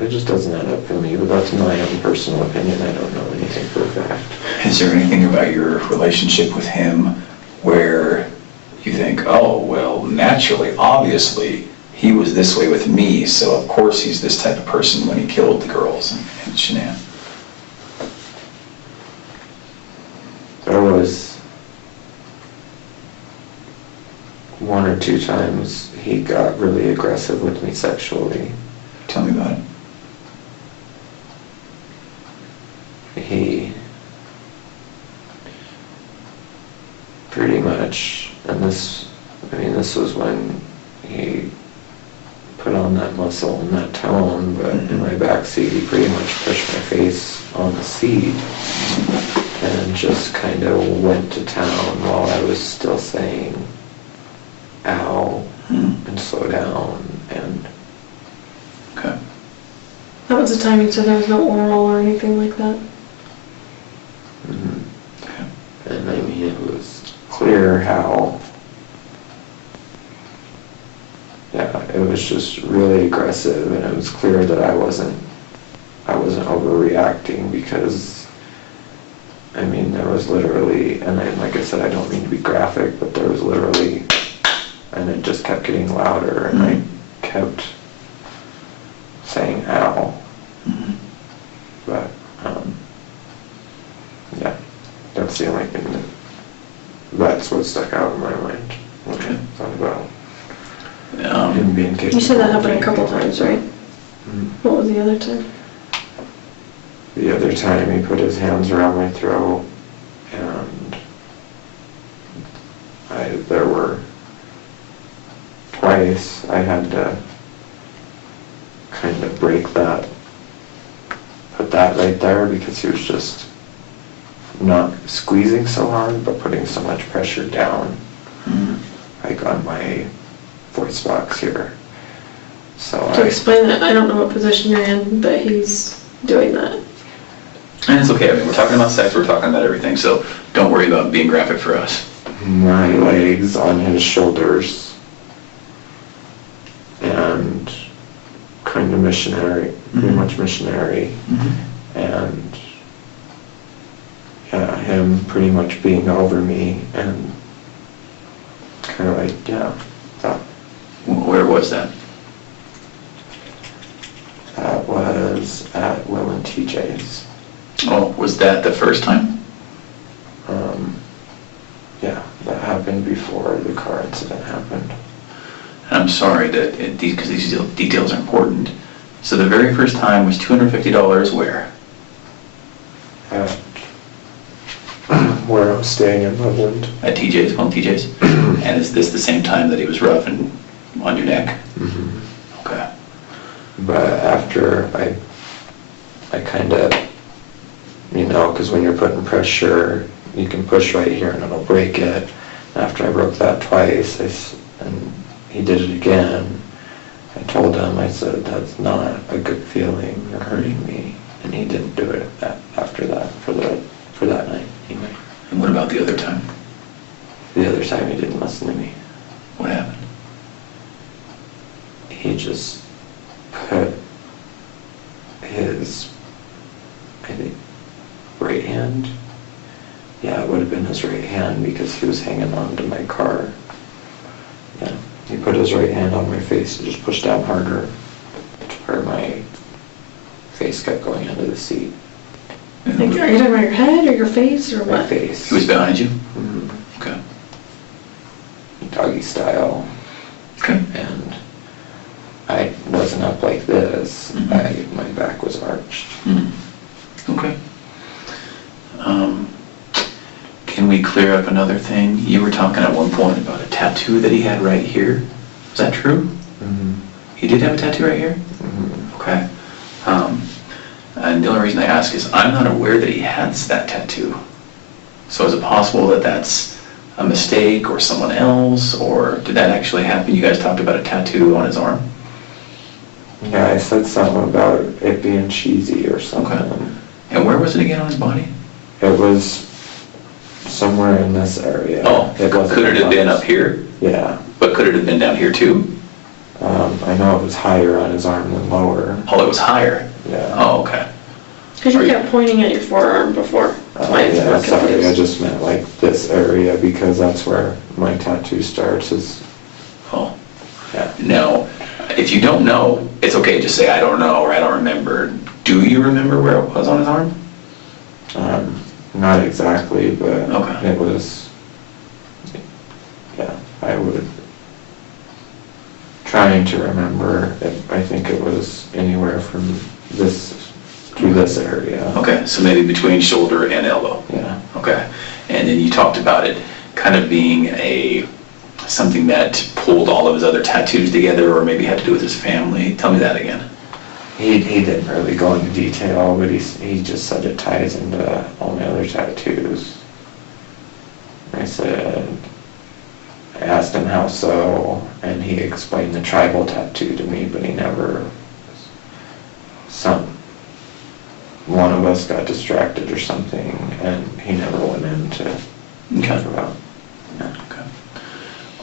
It just doesn't add up for me, but that's my own personal opinion. I don't know anything for a fact. Is there anything about your relationship with him where you think, oh, well, naturally, obviously, he was this way with me, so of course he's this type of person when he killed the girls and Shanann? There was one or two times he got really aggressive with me sexually. Tell me about it. He pretty much, and this was when he put on that muscle and that tone, but in my backseat he pretty much pushed my face on the seat and just kind of went to town while I was still saying ow and slow down. And Okay. That was the time you said there was no oral or anything like that? Okay. And I mean, it was clear how, it was just really aggressive, and it was clear that I wasn't overreacting, because, I mean, there was literally, and like I said, I don't mean to be graphic, but there was literally, and it just kept getting louder, and I kept saying ow. But, that's the only thing that's what stuck out in my mind when I thought about him being capable. You said that happened a couple times, right? Mhm. What was the other time? The other time he put his hands around my throat, and there were twice I had to kind of break that, put that right there, because he was just not squeezing so hard, but putting so much pressure down, like on my voice box here. So To explain that, I don't know what position you're in, but he's doing that. And it's okay, I mean, we're talking about sex, we're talking about everything, so don't worry about being graphic for us. my legs on his shoulders, and kind of missionary, pretty much missionary, and him pretty much being over me, and kind of like, that Where was that? was at Will and TJ's. Oh, was that the first time? That happened before the car incident happened. And I'm sorry that, because these details are important. So the very first time was $250 where? At where I'm staying in Loveland. At TJ's, called TJ's? And is this the same time that he was rough and on your neck? Okay. But after I kind of, because when you're putting pressure, you can push right here and it'll break it. after I broke that twice, and he did it again, I told him, I said, that's not a good feeling, you're hurting me. And he didn't do it after that, for that night anyway. And what about the other time? The other time he didn't listen to me. What happened? He just put his, I think, right hand. Yeah, it would have been his right hand because he was hanging on to my car. Yeah, he put his right hand on my face and just pushed down harder to where my face kept going into the seat. Like, are you talking about your head or your face or My what? face. He was behind you? Mhm. Okay. Doggy style. Okay. And I wasn't up like this. Mhm. My back was arched. Okay. Can we clear up another thing? You were talking at one point about a tattoo that he had right here. Is that true? Mm-hmm. He did have a tattoo right here? Mm-hmm. Okay. And the only reason I ask is I'm not aware that he has that tattoo. So is it possible that that's a mistake or someone else, or did that actually happen? You guys talked about a tattoo on his arm? Yeah, I said something about it being cheesy or something. Okay. And where was it again on his body? It was somewhere in this area. Oh, It wasn't could it have been much. up here? Yeah. But could it have been down here too? I know it was higher on his arm than lower. Oh, it was higher? Yeah. Oh, okay. Because you kept pointing at your forearm before. That's why it's Yeah, more sorry, I confused. just meant like this area because that's where my tattoo starts is, Oh. yeah. Now, if you don't know, it's okay, just say, I don't know, or I don't remember. Do you remember where it was on his arm? Not exactly, but Okay. it was, yeah, I would, trying to remember, I think it was anywhere from this to this area. Okay, so maybe between shoulder and elbow. Yeah. Okay. And then you talked about it kind of being something that pulled all of his other tattoos together, or maybe had to do with his family. Tell me that again. He didn't really go into detail, but he just said it ties into all my other tattoos. I asked him how so, and he explained the tribal tattoo to me, but he never, one of us got distracted or something, and he never went into talk about. Yeah. Okay.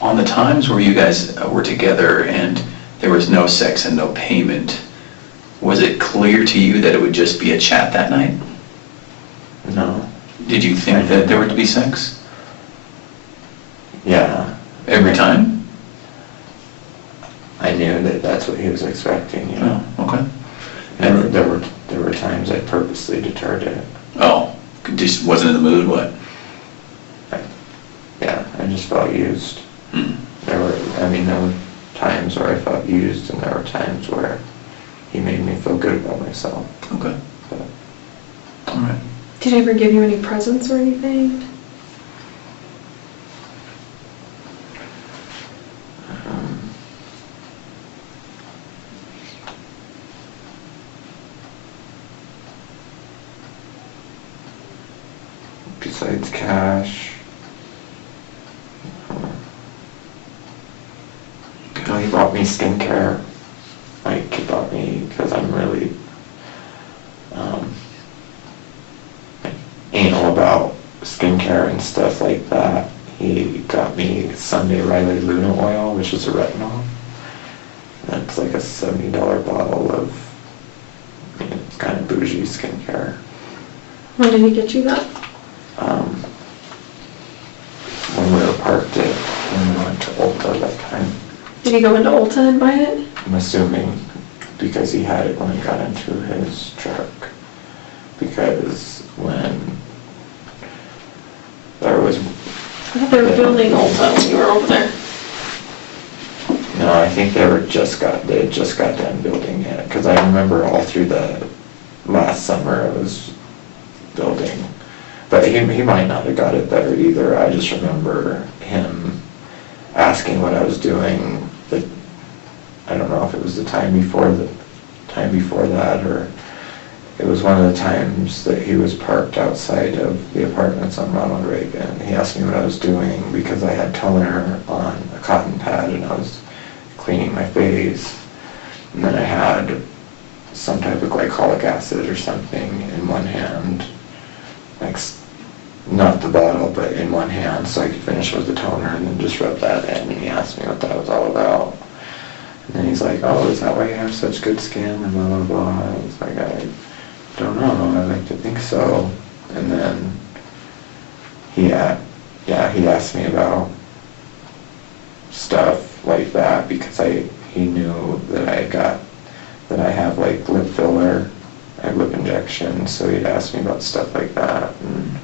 On the times where you guys were together and there was no sex and no payment, was it clear to you that it would just be a chat that night? No. Did you think that there would be sex? Yeah. Every time? I knew that that's what he was expecting, you know. Oh, okay. And there were times I purposely deterred it. Oh, just wasn't in the mood, what? Yeah, I just felt used. There were times where I felt used, and there were times where he made me feel good about myself. Okay. But, All right. Did he ever give you any presents or anything? besides cash, he bought me skincare. Like, he bought me, because I'm really anal about skincare and stuff like that. He got me Sunday Riley Luna oil, which is a retinol. That's like a $70 bottle of, it's kind of bougie skincare. When did he get you that? When we were parked at, when we went to Ulta that time. Did he go into Ulta and buy it? I'm assuming because he had it when he got into his truck. Because when there was... I thought they were building Ulta when you were over there. No, I think they had just got done building it. Because I remember all through the last summer it was building. But he might not have got it there either. I just remember him asking what I was doing. I don't know if it was the time before that, or it was one of the times that he was parked outside of the apartments on Ronald Reagan. He asked me what I was doing because I had toner on a cotton pad and I was cleaning my face. And then I had some type of glycolic acid or something in one hand, like not the bottle, but in one hand, so I could finish with the toner and then just rub that in. And he asked me what that was all about. And then he's like, "Oh, is that why you have such good skin?" And blah, blah, blah. I was like, "I don't know, I like to think so." And then he asked me about stuff like that because he knew that I have like lip filler, I have lip injections, so he'd ask me about stuff like that and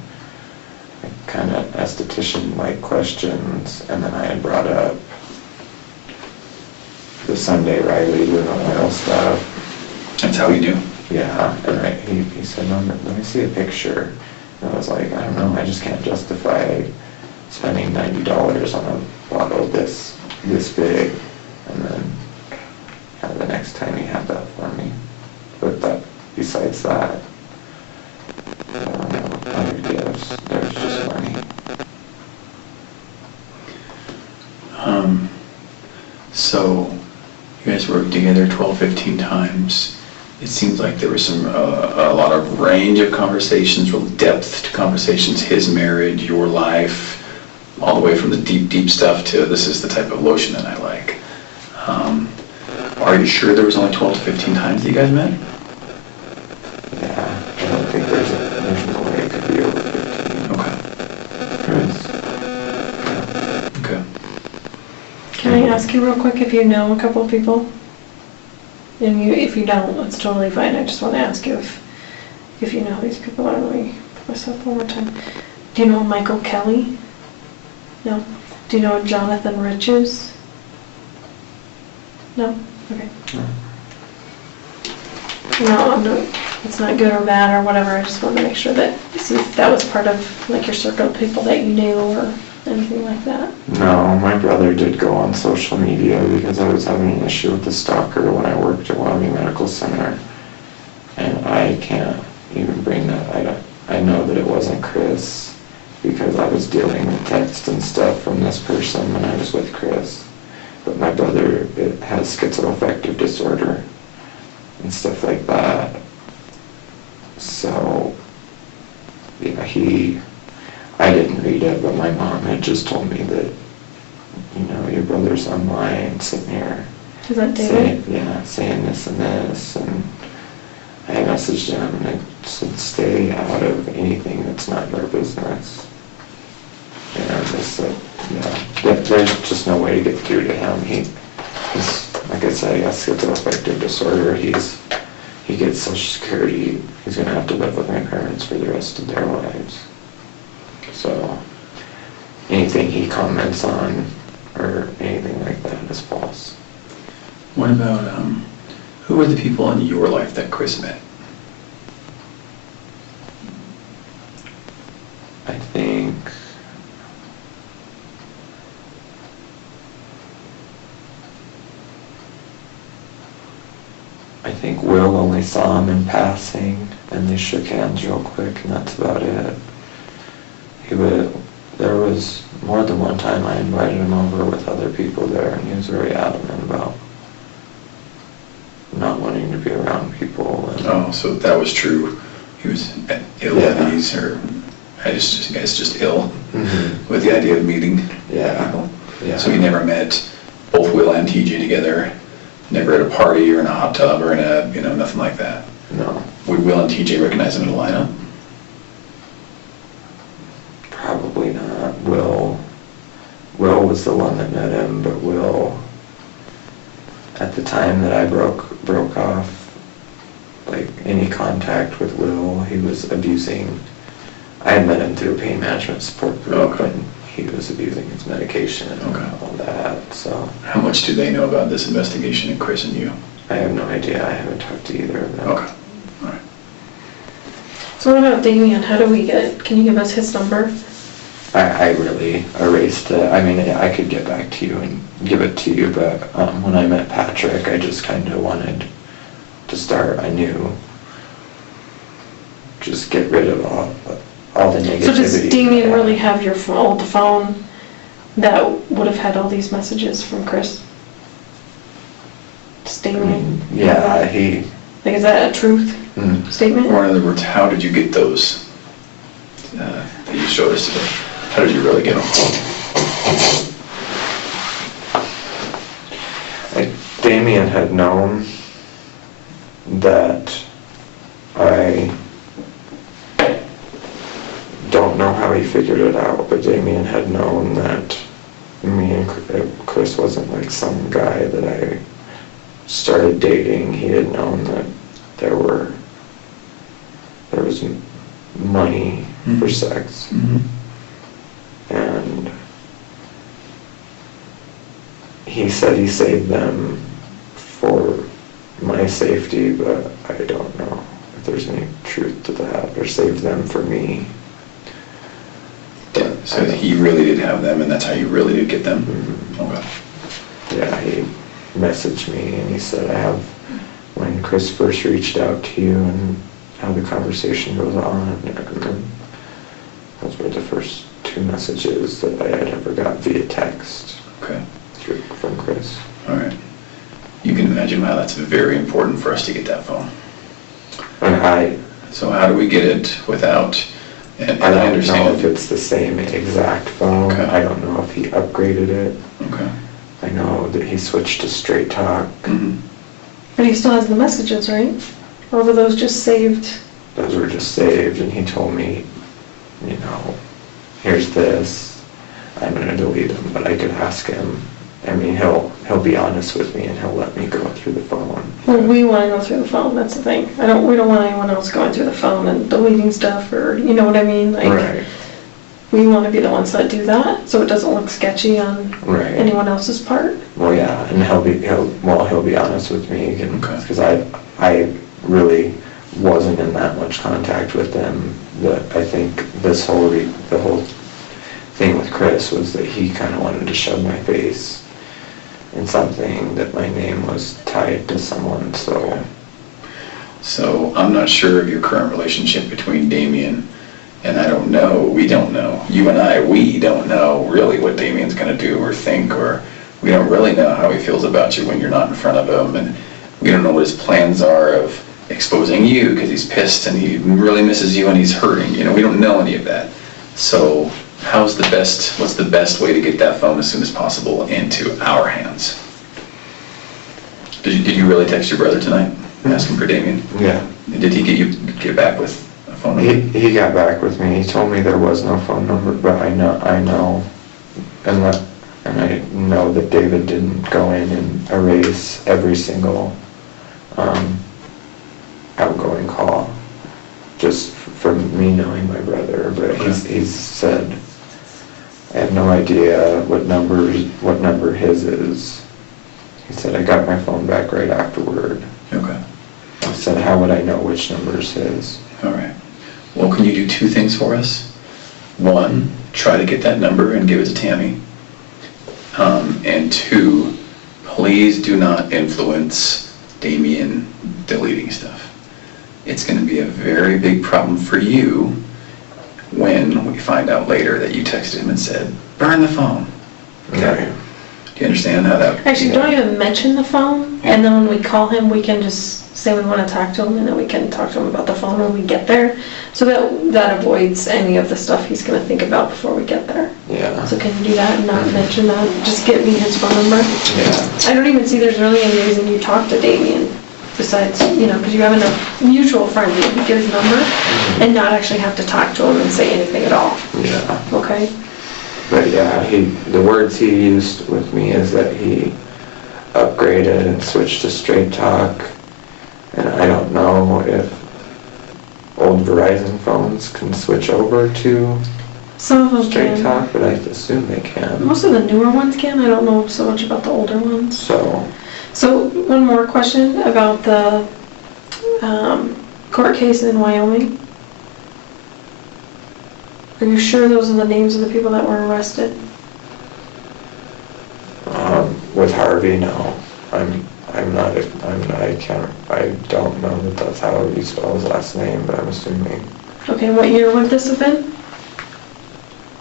kind of esthetician-like questions. And then I had brought up the Sunday Riley lunar oil stuff. That's how he knew. Yeah, and he said, "No, let me see a picture." And I was like, "I don't know, I just can't justify spending $90 on a bottle this big." And then the next time he had that for me. But besides that, I don't know, other gifts, there's just money. So you guys worked together 12, 15 times. It seems like there was a lot of range of conversations, real depth to conversations, his marriage, your life, all the way from the deep, deep stuff to this is the type of lotion that I like. Are you sure there was only 12 to 15 times that you guys met? Yeah, I don't think there's no way it could be over 15. Okay. Okay. Can I ask you real quick if you know a couple people? And if you don't, that's totally fine. I just want to ask you if you know these people. Let me put myself one more time. Do you know Michael Kelly? No. Do you know Jonathan Riches? No? Okay. No, it's not good or bad or whatever. I just wanted to make sure that, see if that was part of like your circle of people that you knew or anything like that. No, my brother did go on social media because I was having an issue with the stalker when I worked at Wyoming Medical Center. And I can't even bring that. I know that it wasn't Chris because I was dealing with text and stuff from this person when I was with Chris. But my brother has schizoaffective disorder and stuff like that. So, yeah, I didn't read it, but my mom had just told me that, your brother's online sitting here. Is that David? Saying this and this, and I messaged him and I said, "Stay out of anything that's not your business." And I said, there's just no way to get through to him. He's, like I said, he has schizoaffective disorder. He gets Social Security. He's going to have to live with my parents for the rest of their lives. So anything he comments on or anything like that is false. What about, who were the people in your life that Chris met? I think Will only saw him in passing, and they shook hands real quick, and that's about it. There was more than one time I invited him over with other people there, and he was very adamant about not wanting to be around people. Oh, so that was true. He was ill at ease, or I guess just ill with the idea of meeting people. Yeah. So you never met both Will and TJ together, never at a party or in a hot tub or in a, nothing like that? No. Would Will and TJ recognize him in a lineup? Probably not. Will was the one that met him, but Will, at the time that I broke off, like, any contact with Will, he was abusing. I had met him through a pain management support group, and he was abusing his medication and all that, so. How much do they know about this investigation and Chris and you? I have no idea. I haven't talked to either of them. Okay, all right. So what about Damien? How do we can you give us his number? I really erased it. I mean, I could get back to you and give it to you, but when I met Patrick, I just kind of wanted to start anew. just get rid of all the negativity. So does Damien really have your old phone that would have had all these messages from Chris? Does Damien? Yeah, he... Like, is that a truth statement? Or in other words, how did you get those that you showed us today? How did you really get them? Damien had known that I don't know how he figured it out, but Damien had known that me and Chris wasn't like some guy that I started dating. He had known that there was money for sex. And he said he saved them for my safety, but I don't know if there's any truth to that, or saved them for me. Yeah, so he really did have them, and that's how you really did get them? Okay. Yeah, he messaged me and he said, when Chris first reached out to you and how the conversation goes on, and then those were the first 2 messages that I had ever got via text. Okay. From Chris. All right. You can imagine how that's very important for us to get that phone. And so how do we get it without... And I I don't understand know if it's the same exact phone. Okay. I don't know if he upgraded it. Okay. I know that he switched to Straight Talk. But he still has the messages, right? Or were those just saved? Those were just saved, and he told me, here's this. I'm gonna delete them, but I could ask him. I mean, he'll be honest with me, and he'll let me go through the phone. Well, we want to go through the phone, that's the thing. We don't want anyone else going through the phone and deleting stuff, or, you know what I mean? Like, right. We want to be the ones that do that, so it doesn't look sketchy on Right. anyone else's part. Well, yeah, and he'll be honest with me, because Okay. I really wasn't in that much contact with them. I think the whole thing with Chris was that he kind of wanted to shove my face in something that my name was tied to someone, so... Okay. So I'm not sure of your current relationship between Damien, and we don't know. You and we don't know really what Damien's gonna do or think, or we don't really know how he feels about you when you're not in front of him, and we don't know what his plans are of exposing you because he's pissed and he really misses you and he's hurting. We don't know any of that. So what's the best way to get that phone as soon as possible into our hands? Did you really text your brother tonight and ask him for Damien? Yeah. Did he get back with a phone number? He got back with me. He told me there was no phone number, but I know, and I know that David didn't go in and erase every single outgoing call, just from me knowing my brother. But Okay. he's said, I have no idea what number his is. He said, I got my phone back right afterward. Okay. I said, how would I know which number is his? All right. Well, can you do 2 things for us? 1, try to get that number and give it to Tammy. And 2, please do not influence Damien deleting stuff. It's going to be a very big problem for you when we find out later that you texted him and said, burn the phone. Okay. Do you understand how that... Actually, don't even mention the phone, and then when we call him, we can just say we want to talk to him, and then we can talk to him about the phone when we get there, so that avoids any of the stuff he's going to think about before we get there. Yeah. So can you do that and not mention that? Just give me his phone number. Yeah. I don't even see there's really any reason you talk to Damien, besides, because you have enough mutual friends that you can get his number and not actually have to talk to him and say anything at all. Yeah. Okay? But yeah, the words he used with me is that he upgraded and switched to Straight Talk, and I don't know if old Verizon phones can switch over to Some of them Straight can. Talk, but I assume they can. Most of the newer ones can. I don't know so much about the older ones. So, One more question about the court case in Wyoming. Are you sure those are the names of the people that were arrested? with Harvey, no. I'm I don't know that that's how you spell his last name, but I'm assuming. Okay, what year would this have been?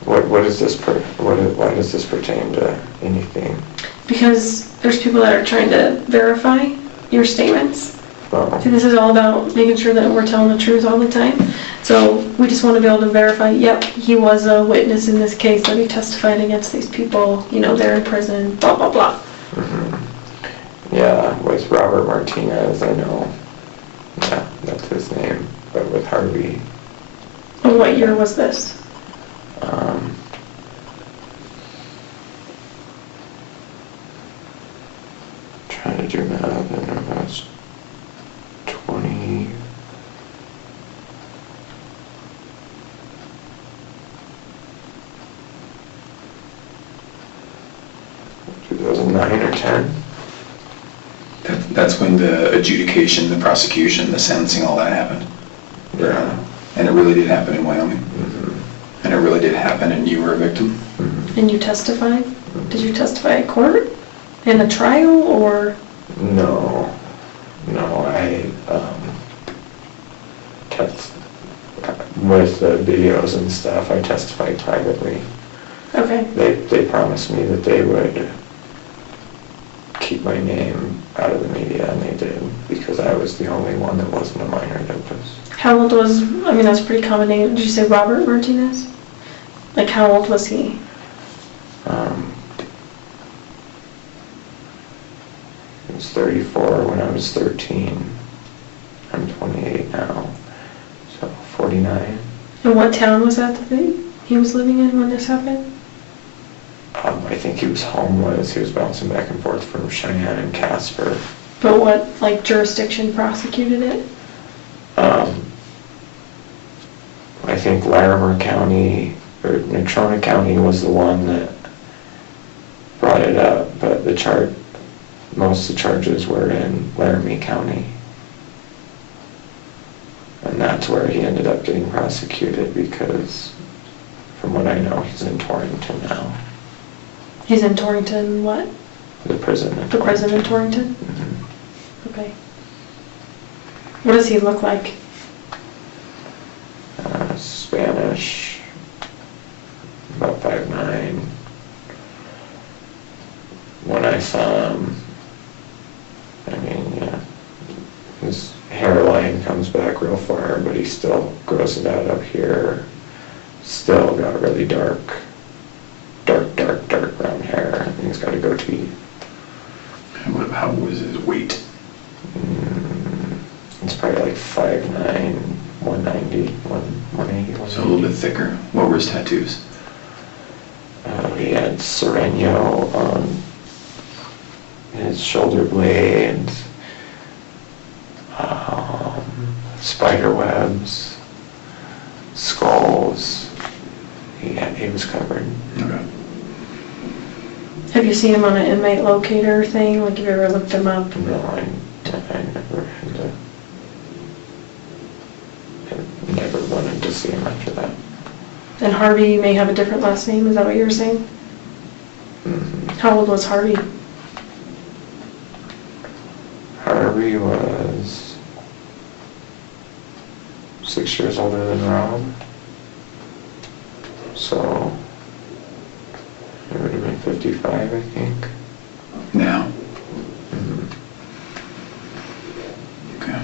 What is this why does this pertain to anything? Because there's people that are trying to verify your statements. Well, See, this is all about making sure that we're telling the truth all the time. So we just want to be able to verify, yep, he was a witness in this case, that he testified against these people, you know, they're in prison, blah, blah, blah. yeah, with Robert Martinez, I know. Yeah, that's his name. But with Harvey, And what year was this? Trying to do math, I don't know if that's 20. or 10. That's when the adjudication, the prosecution, the sentencing, all that happened. Yeah. And it really did happen in Wyoming. Mm-hmm. And it really did happen, and you were a victim. Mm-hmm. And you testified? Did you testify at court? In a trial, or? No, I with the videos and stuff, I testified privately. Okay. They promised me that they would keep my name out of the media, and they did, because I was the only one that wasn't a minor that was. How old was, I mean, that's a pretty common name. Did you say Robert Martinez? Like, how old was he? He was 34 when I was 13. I'm 28 now, so 49. And what town was that he was living in when this happened? I think he was homeless. He was bouncing back and forth from Cheyenne and Casper. But what, like, jurisdiction prosecuted it? I think Larimer County, or Natrona County was the one that brought it up, but most of the charges were in Laramie County. And that's where he ended up getting prosecuted, because from what I know, he's in Torrington now. He's in Torrington, what? The prison in The prison in Torrington? Mm-hmm. Okay. What does he look like? Spanish, about 5'9". When I saw him, I mean, yeah, his hairline comes back real far, but he still grows it out up here. Still got really dark brown hair, and he's got a goatee. How was his weight? It's probably like 5'9", 190, 180. So a little bit thicker. What were his tattoos? He had Sereno on his shoulder blades, spider webs, skulls. He was covered. Okay. Have you seen him on an inmate locator thing? Like, have you ever looked him up? No, I never had to. I never wanted to see him after that. And Harvey may have a different last name, is that what you were saying? Mm-hmm. How old was Harvey? Harvey was 6 years older than Rob. So it would have been 55, I think. Now? Mm-hmm. Okay.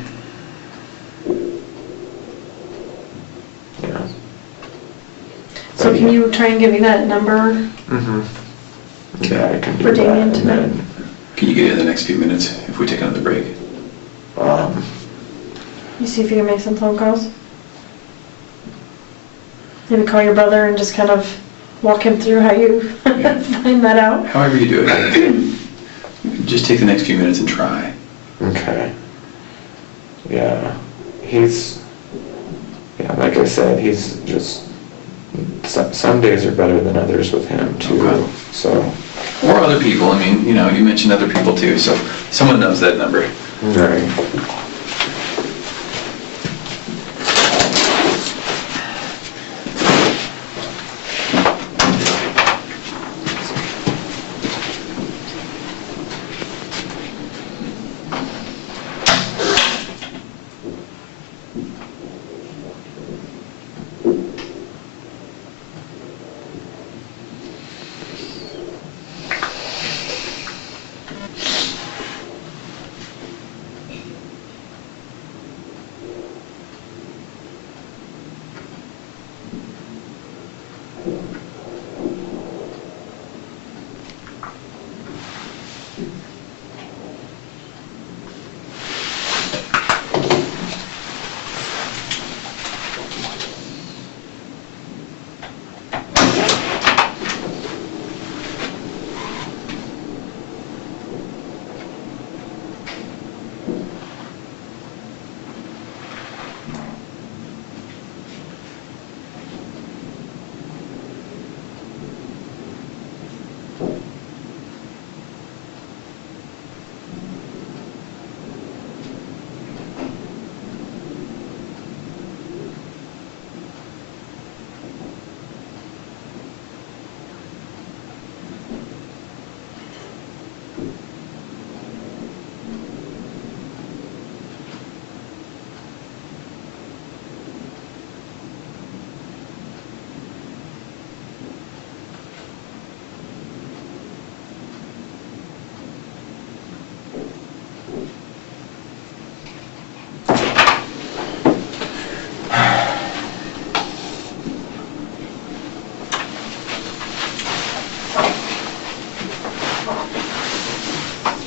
Yeah. So can you try and give me that number? Mm-hmm. Yeah, I can do For that. Damien And tonight? then, Can you get it in the next few minutes if we take another break? You see if you can make some phone calls? Maybe call your brother and just kind of walk him through how you Yeah. find that out? However you do it. Just take the next few minutes and try. Okay. Yeah, like I said, he's just, some days are better than others with him too, Okay. so. Or other people. I mean, you know, you mentioned other people too, so someone knows that number. Right.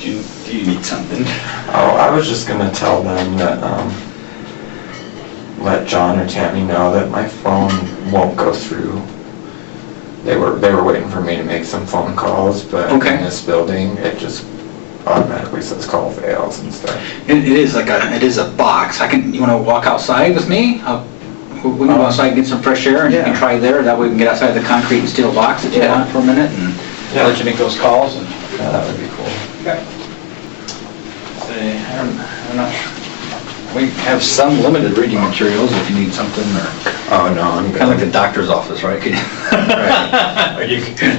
Do you need something? Oh, I was just gonna tell them that, let John or Tammy know that my phone won't go through. They were waiting for me to make some phone calls, but Okay. in this building, it just automatically says call fails and stuff. It is it is a box. You wanna walk outside with me? We can go outside and get some fresh air and you can Yeah. try there. That way we can get outside the concrete and steel box if you Yeah. want for a minute and Yeah. let you make those calls and. Yeah, that would be cool. Okay. I'm not sure. We have some limited reading materials if you need something, or Oh, no, I'm good. kind of like the doctor's office, right? Right.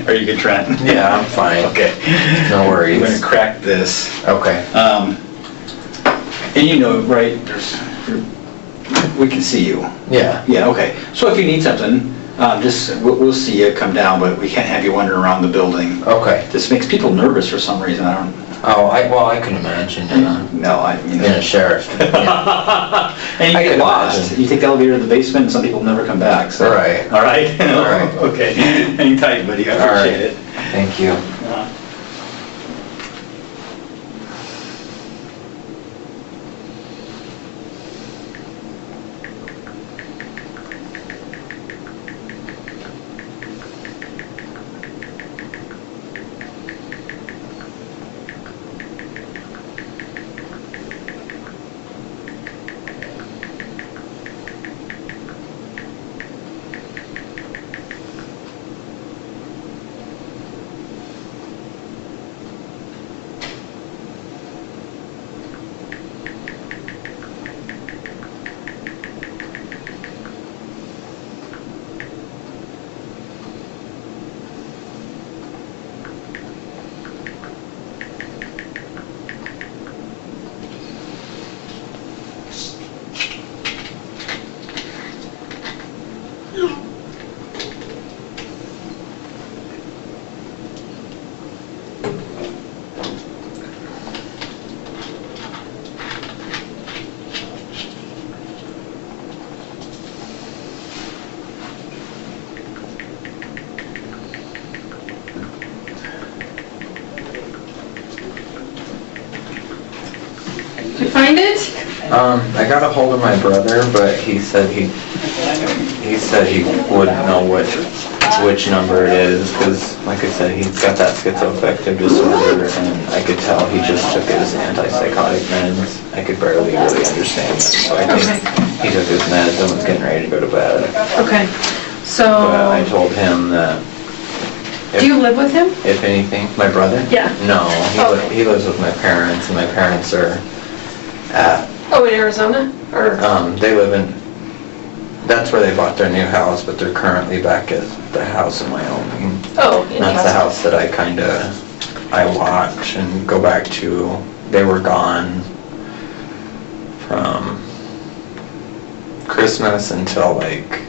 Are you good, Trent? Yeah, I'm fine. Okay. No I'm worries. gonna crack this. Okay. And you know, right, we can see you. Yeah. Yeah, okay. So if you need something, we'll see you come down, but we can't have you wandering around the building. Okay. This makes people nervous for some reason, I don't. Oh, I can imagine No, in a sheriff's. Yeah. And you I get can lost. imagine. You take the elevator to the basement and some people never come back, so. Right. All right? All right. Okay. Hang tight, buddy, I All right. appreciate it. Thank you. Did you find it? I got a hold of my brother, but he said he wouldn't know which number it is, because like I said, he's got that schizoaffective disorder, and I could tell he just took his antipsychotic meds. I could barely really understand them, so I think he took his meds and was getting ready to go to bed. Okay, But I so, told him that do you live with him? if anything, my brother? Yeah. No, Okay. he lives with my parents, and my parents are at, Oh, in Arizona, or? they live in, that's where they bought their new house, but they're currently back at the house in Wyoming. Oh, in That's the Arizona. house that I watch and go back to. They were gone from Christmas until like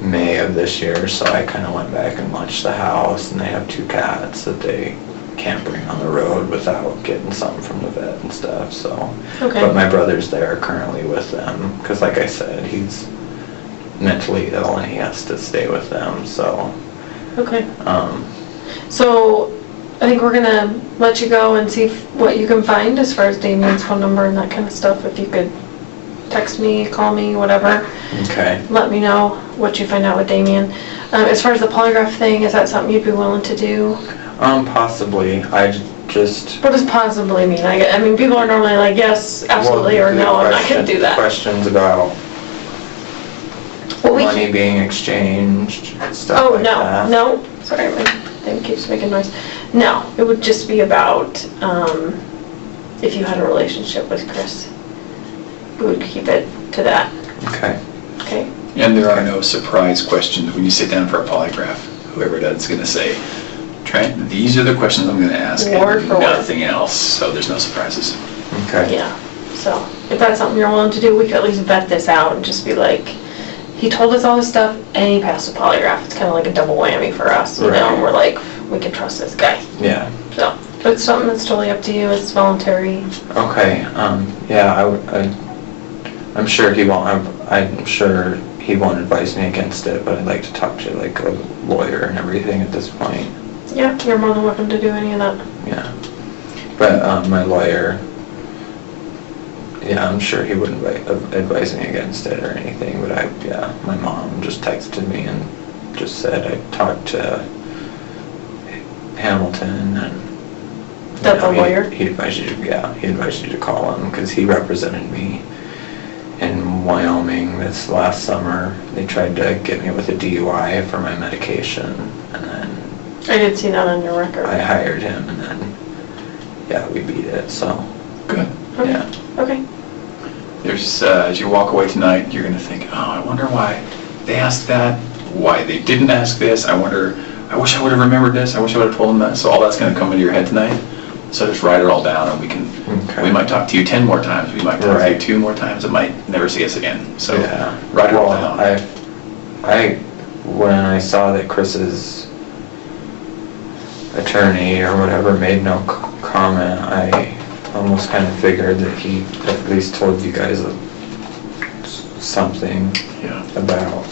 May of this year, so I kind of went back and watched the house, and they have 2 cats that they can't bring on the road without getting something from the vet and stuff, so. Okay. But my brother's there currently with them, because like I said, he's mentally ill and he has to stay with them, so. Okay. Um, So, I think we're gonna let you go and see what you can find as far as Damien's phone number and that kind of stuff. If you could text me, call me, whatever, okay. let me know what you find out with Damien. As far as the polygraph thing, is that something you'd be willing to do? Possibly. I just. What does possibly mean? I mean, people are normally like, yes, absolutely, or no, I'm not gonna do that. Questions about Well, we money can- being exchanged, stuff Oh, like no, that. no, sorry, and keeps making noise. No, it would just be about, if you had a relationship with Chris. We would keep it to that, Okay. okay? And there are no surprise questions when you sit down for a polygraph. Whoever does is going to say, Trent, these are the questions I'm going to ask, Word and for word. nothing else, so there's no surprises. Okay. Yeah, so if that's something you're willing to do, we could at least vet this out and just be like, he told us all this stuff and he passed the polygraph. It's kind of like a double whammy for us, you know, Right. and we're like, we can trust this guy. Yeah. So, it's something that's totally up to you, it's voluntary. Okay. Yeah. I'm sure he won't. I'm sure he won't advise me against it, but I'd like to talk to like a lawyer and everything at this point. Yeah, you're more than welcome to do any of that. Yeah. But my lawyer. Yeah, I'm sure he wouldn't advise me against it or anything, but my mom just texted me and just said I talked to Hamilton and... That's a lawyer? He advised you to call him because he represented me in Wyoming this last summer. They tried to get me with a DUI for my medication, and then I did see that on your record. I hired him, and then, yeah, we beat it, so, Good. Okay. yeah. Okay. There's, as you walk away tonight, you're going to think, oh, I wonder why they asked that, why they didn't ask this. I wish I would have remembered this. I wish I would have told them that. So all that's going to come into your head tonight. So just write it all down, and we might talk to you 10 more times. We might talk to you Right. 2 more times. It might never see us again. So Yeah. write it all Well, down. when I saw that Chris's attorney or whatever made no comment, I almost kind of figured that he at least told you guys something Yeah. about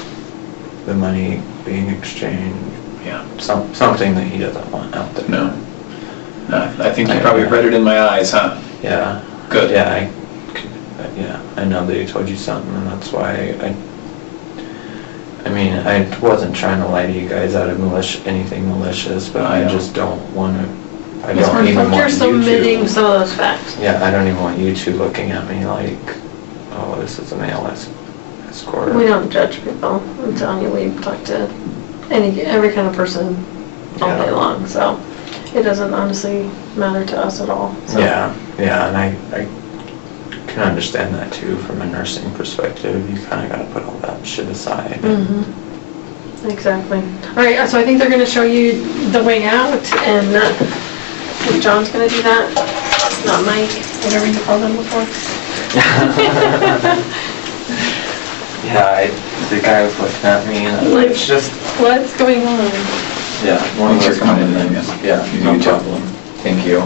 the money being exchanged, Yeah. something that he doesn't want out there. No. I think you probably read it in my eyes, huh? Yeah. Good. Yeah, I know that he told you something, and that's why I mean, I wasn't trying to lie to you guys out of anything malicious, but I I know. just don't want to, I Yes, don't even You're want you submitting to. some of those facts. Yeah, I don't even want you two looking at me like, oh, this is a male escort. We don't judge people. I'm telling you, we talk to every kind of person all Yeah. day long, so it doesn't honestly matter to us at all. So. Yeah, and I can understand that too from a nursing perspective. You kind of got to put all that shit aside. Mhm. Exactly. All right, so I think they're going to show you the way out, and I think John's going to do that, not Mike, whatever you called him before. Yeah, the guy was looking at me, and Like, it's just, what's going on? yeah, one of Thanks those for coming in, common man. things. Yeah, You no do a good job. problem. Thank you.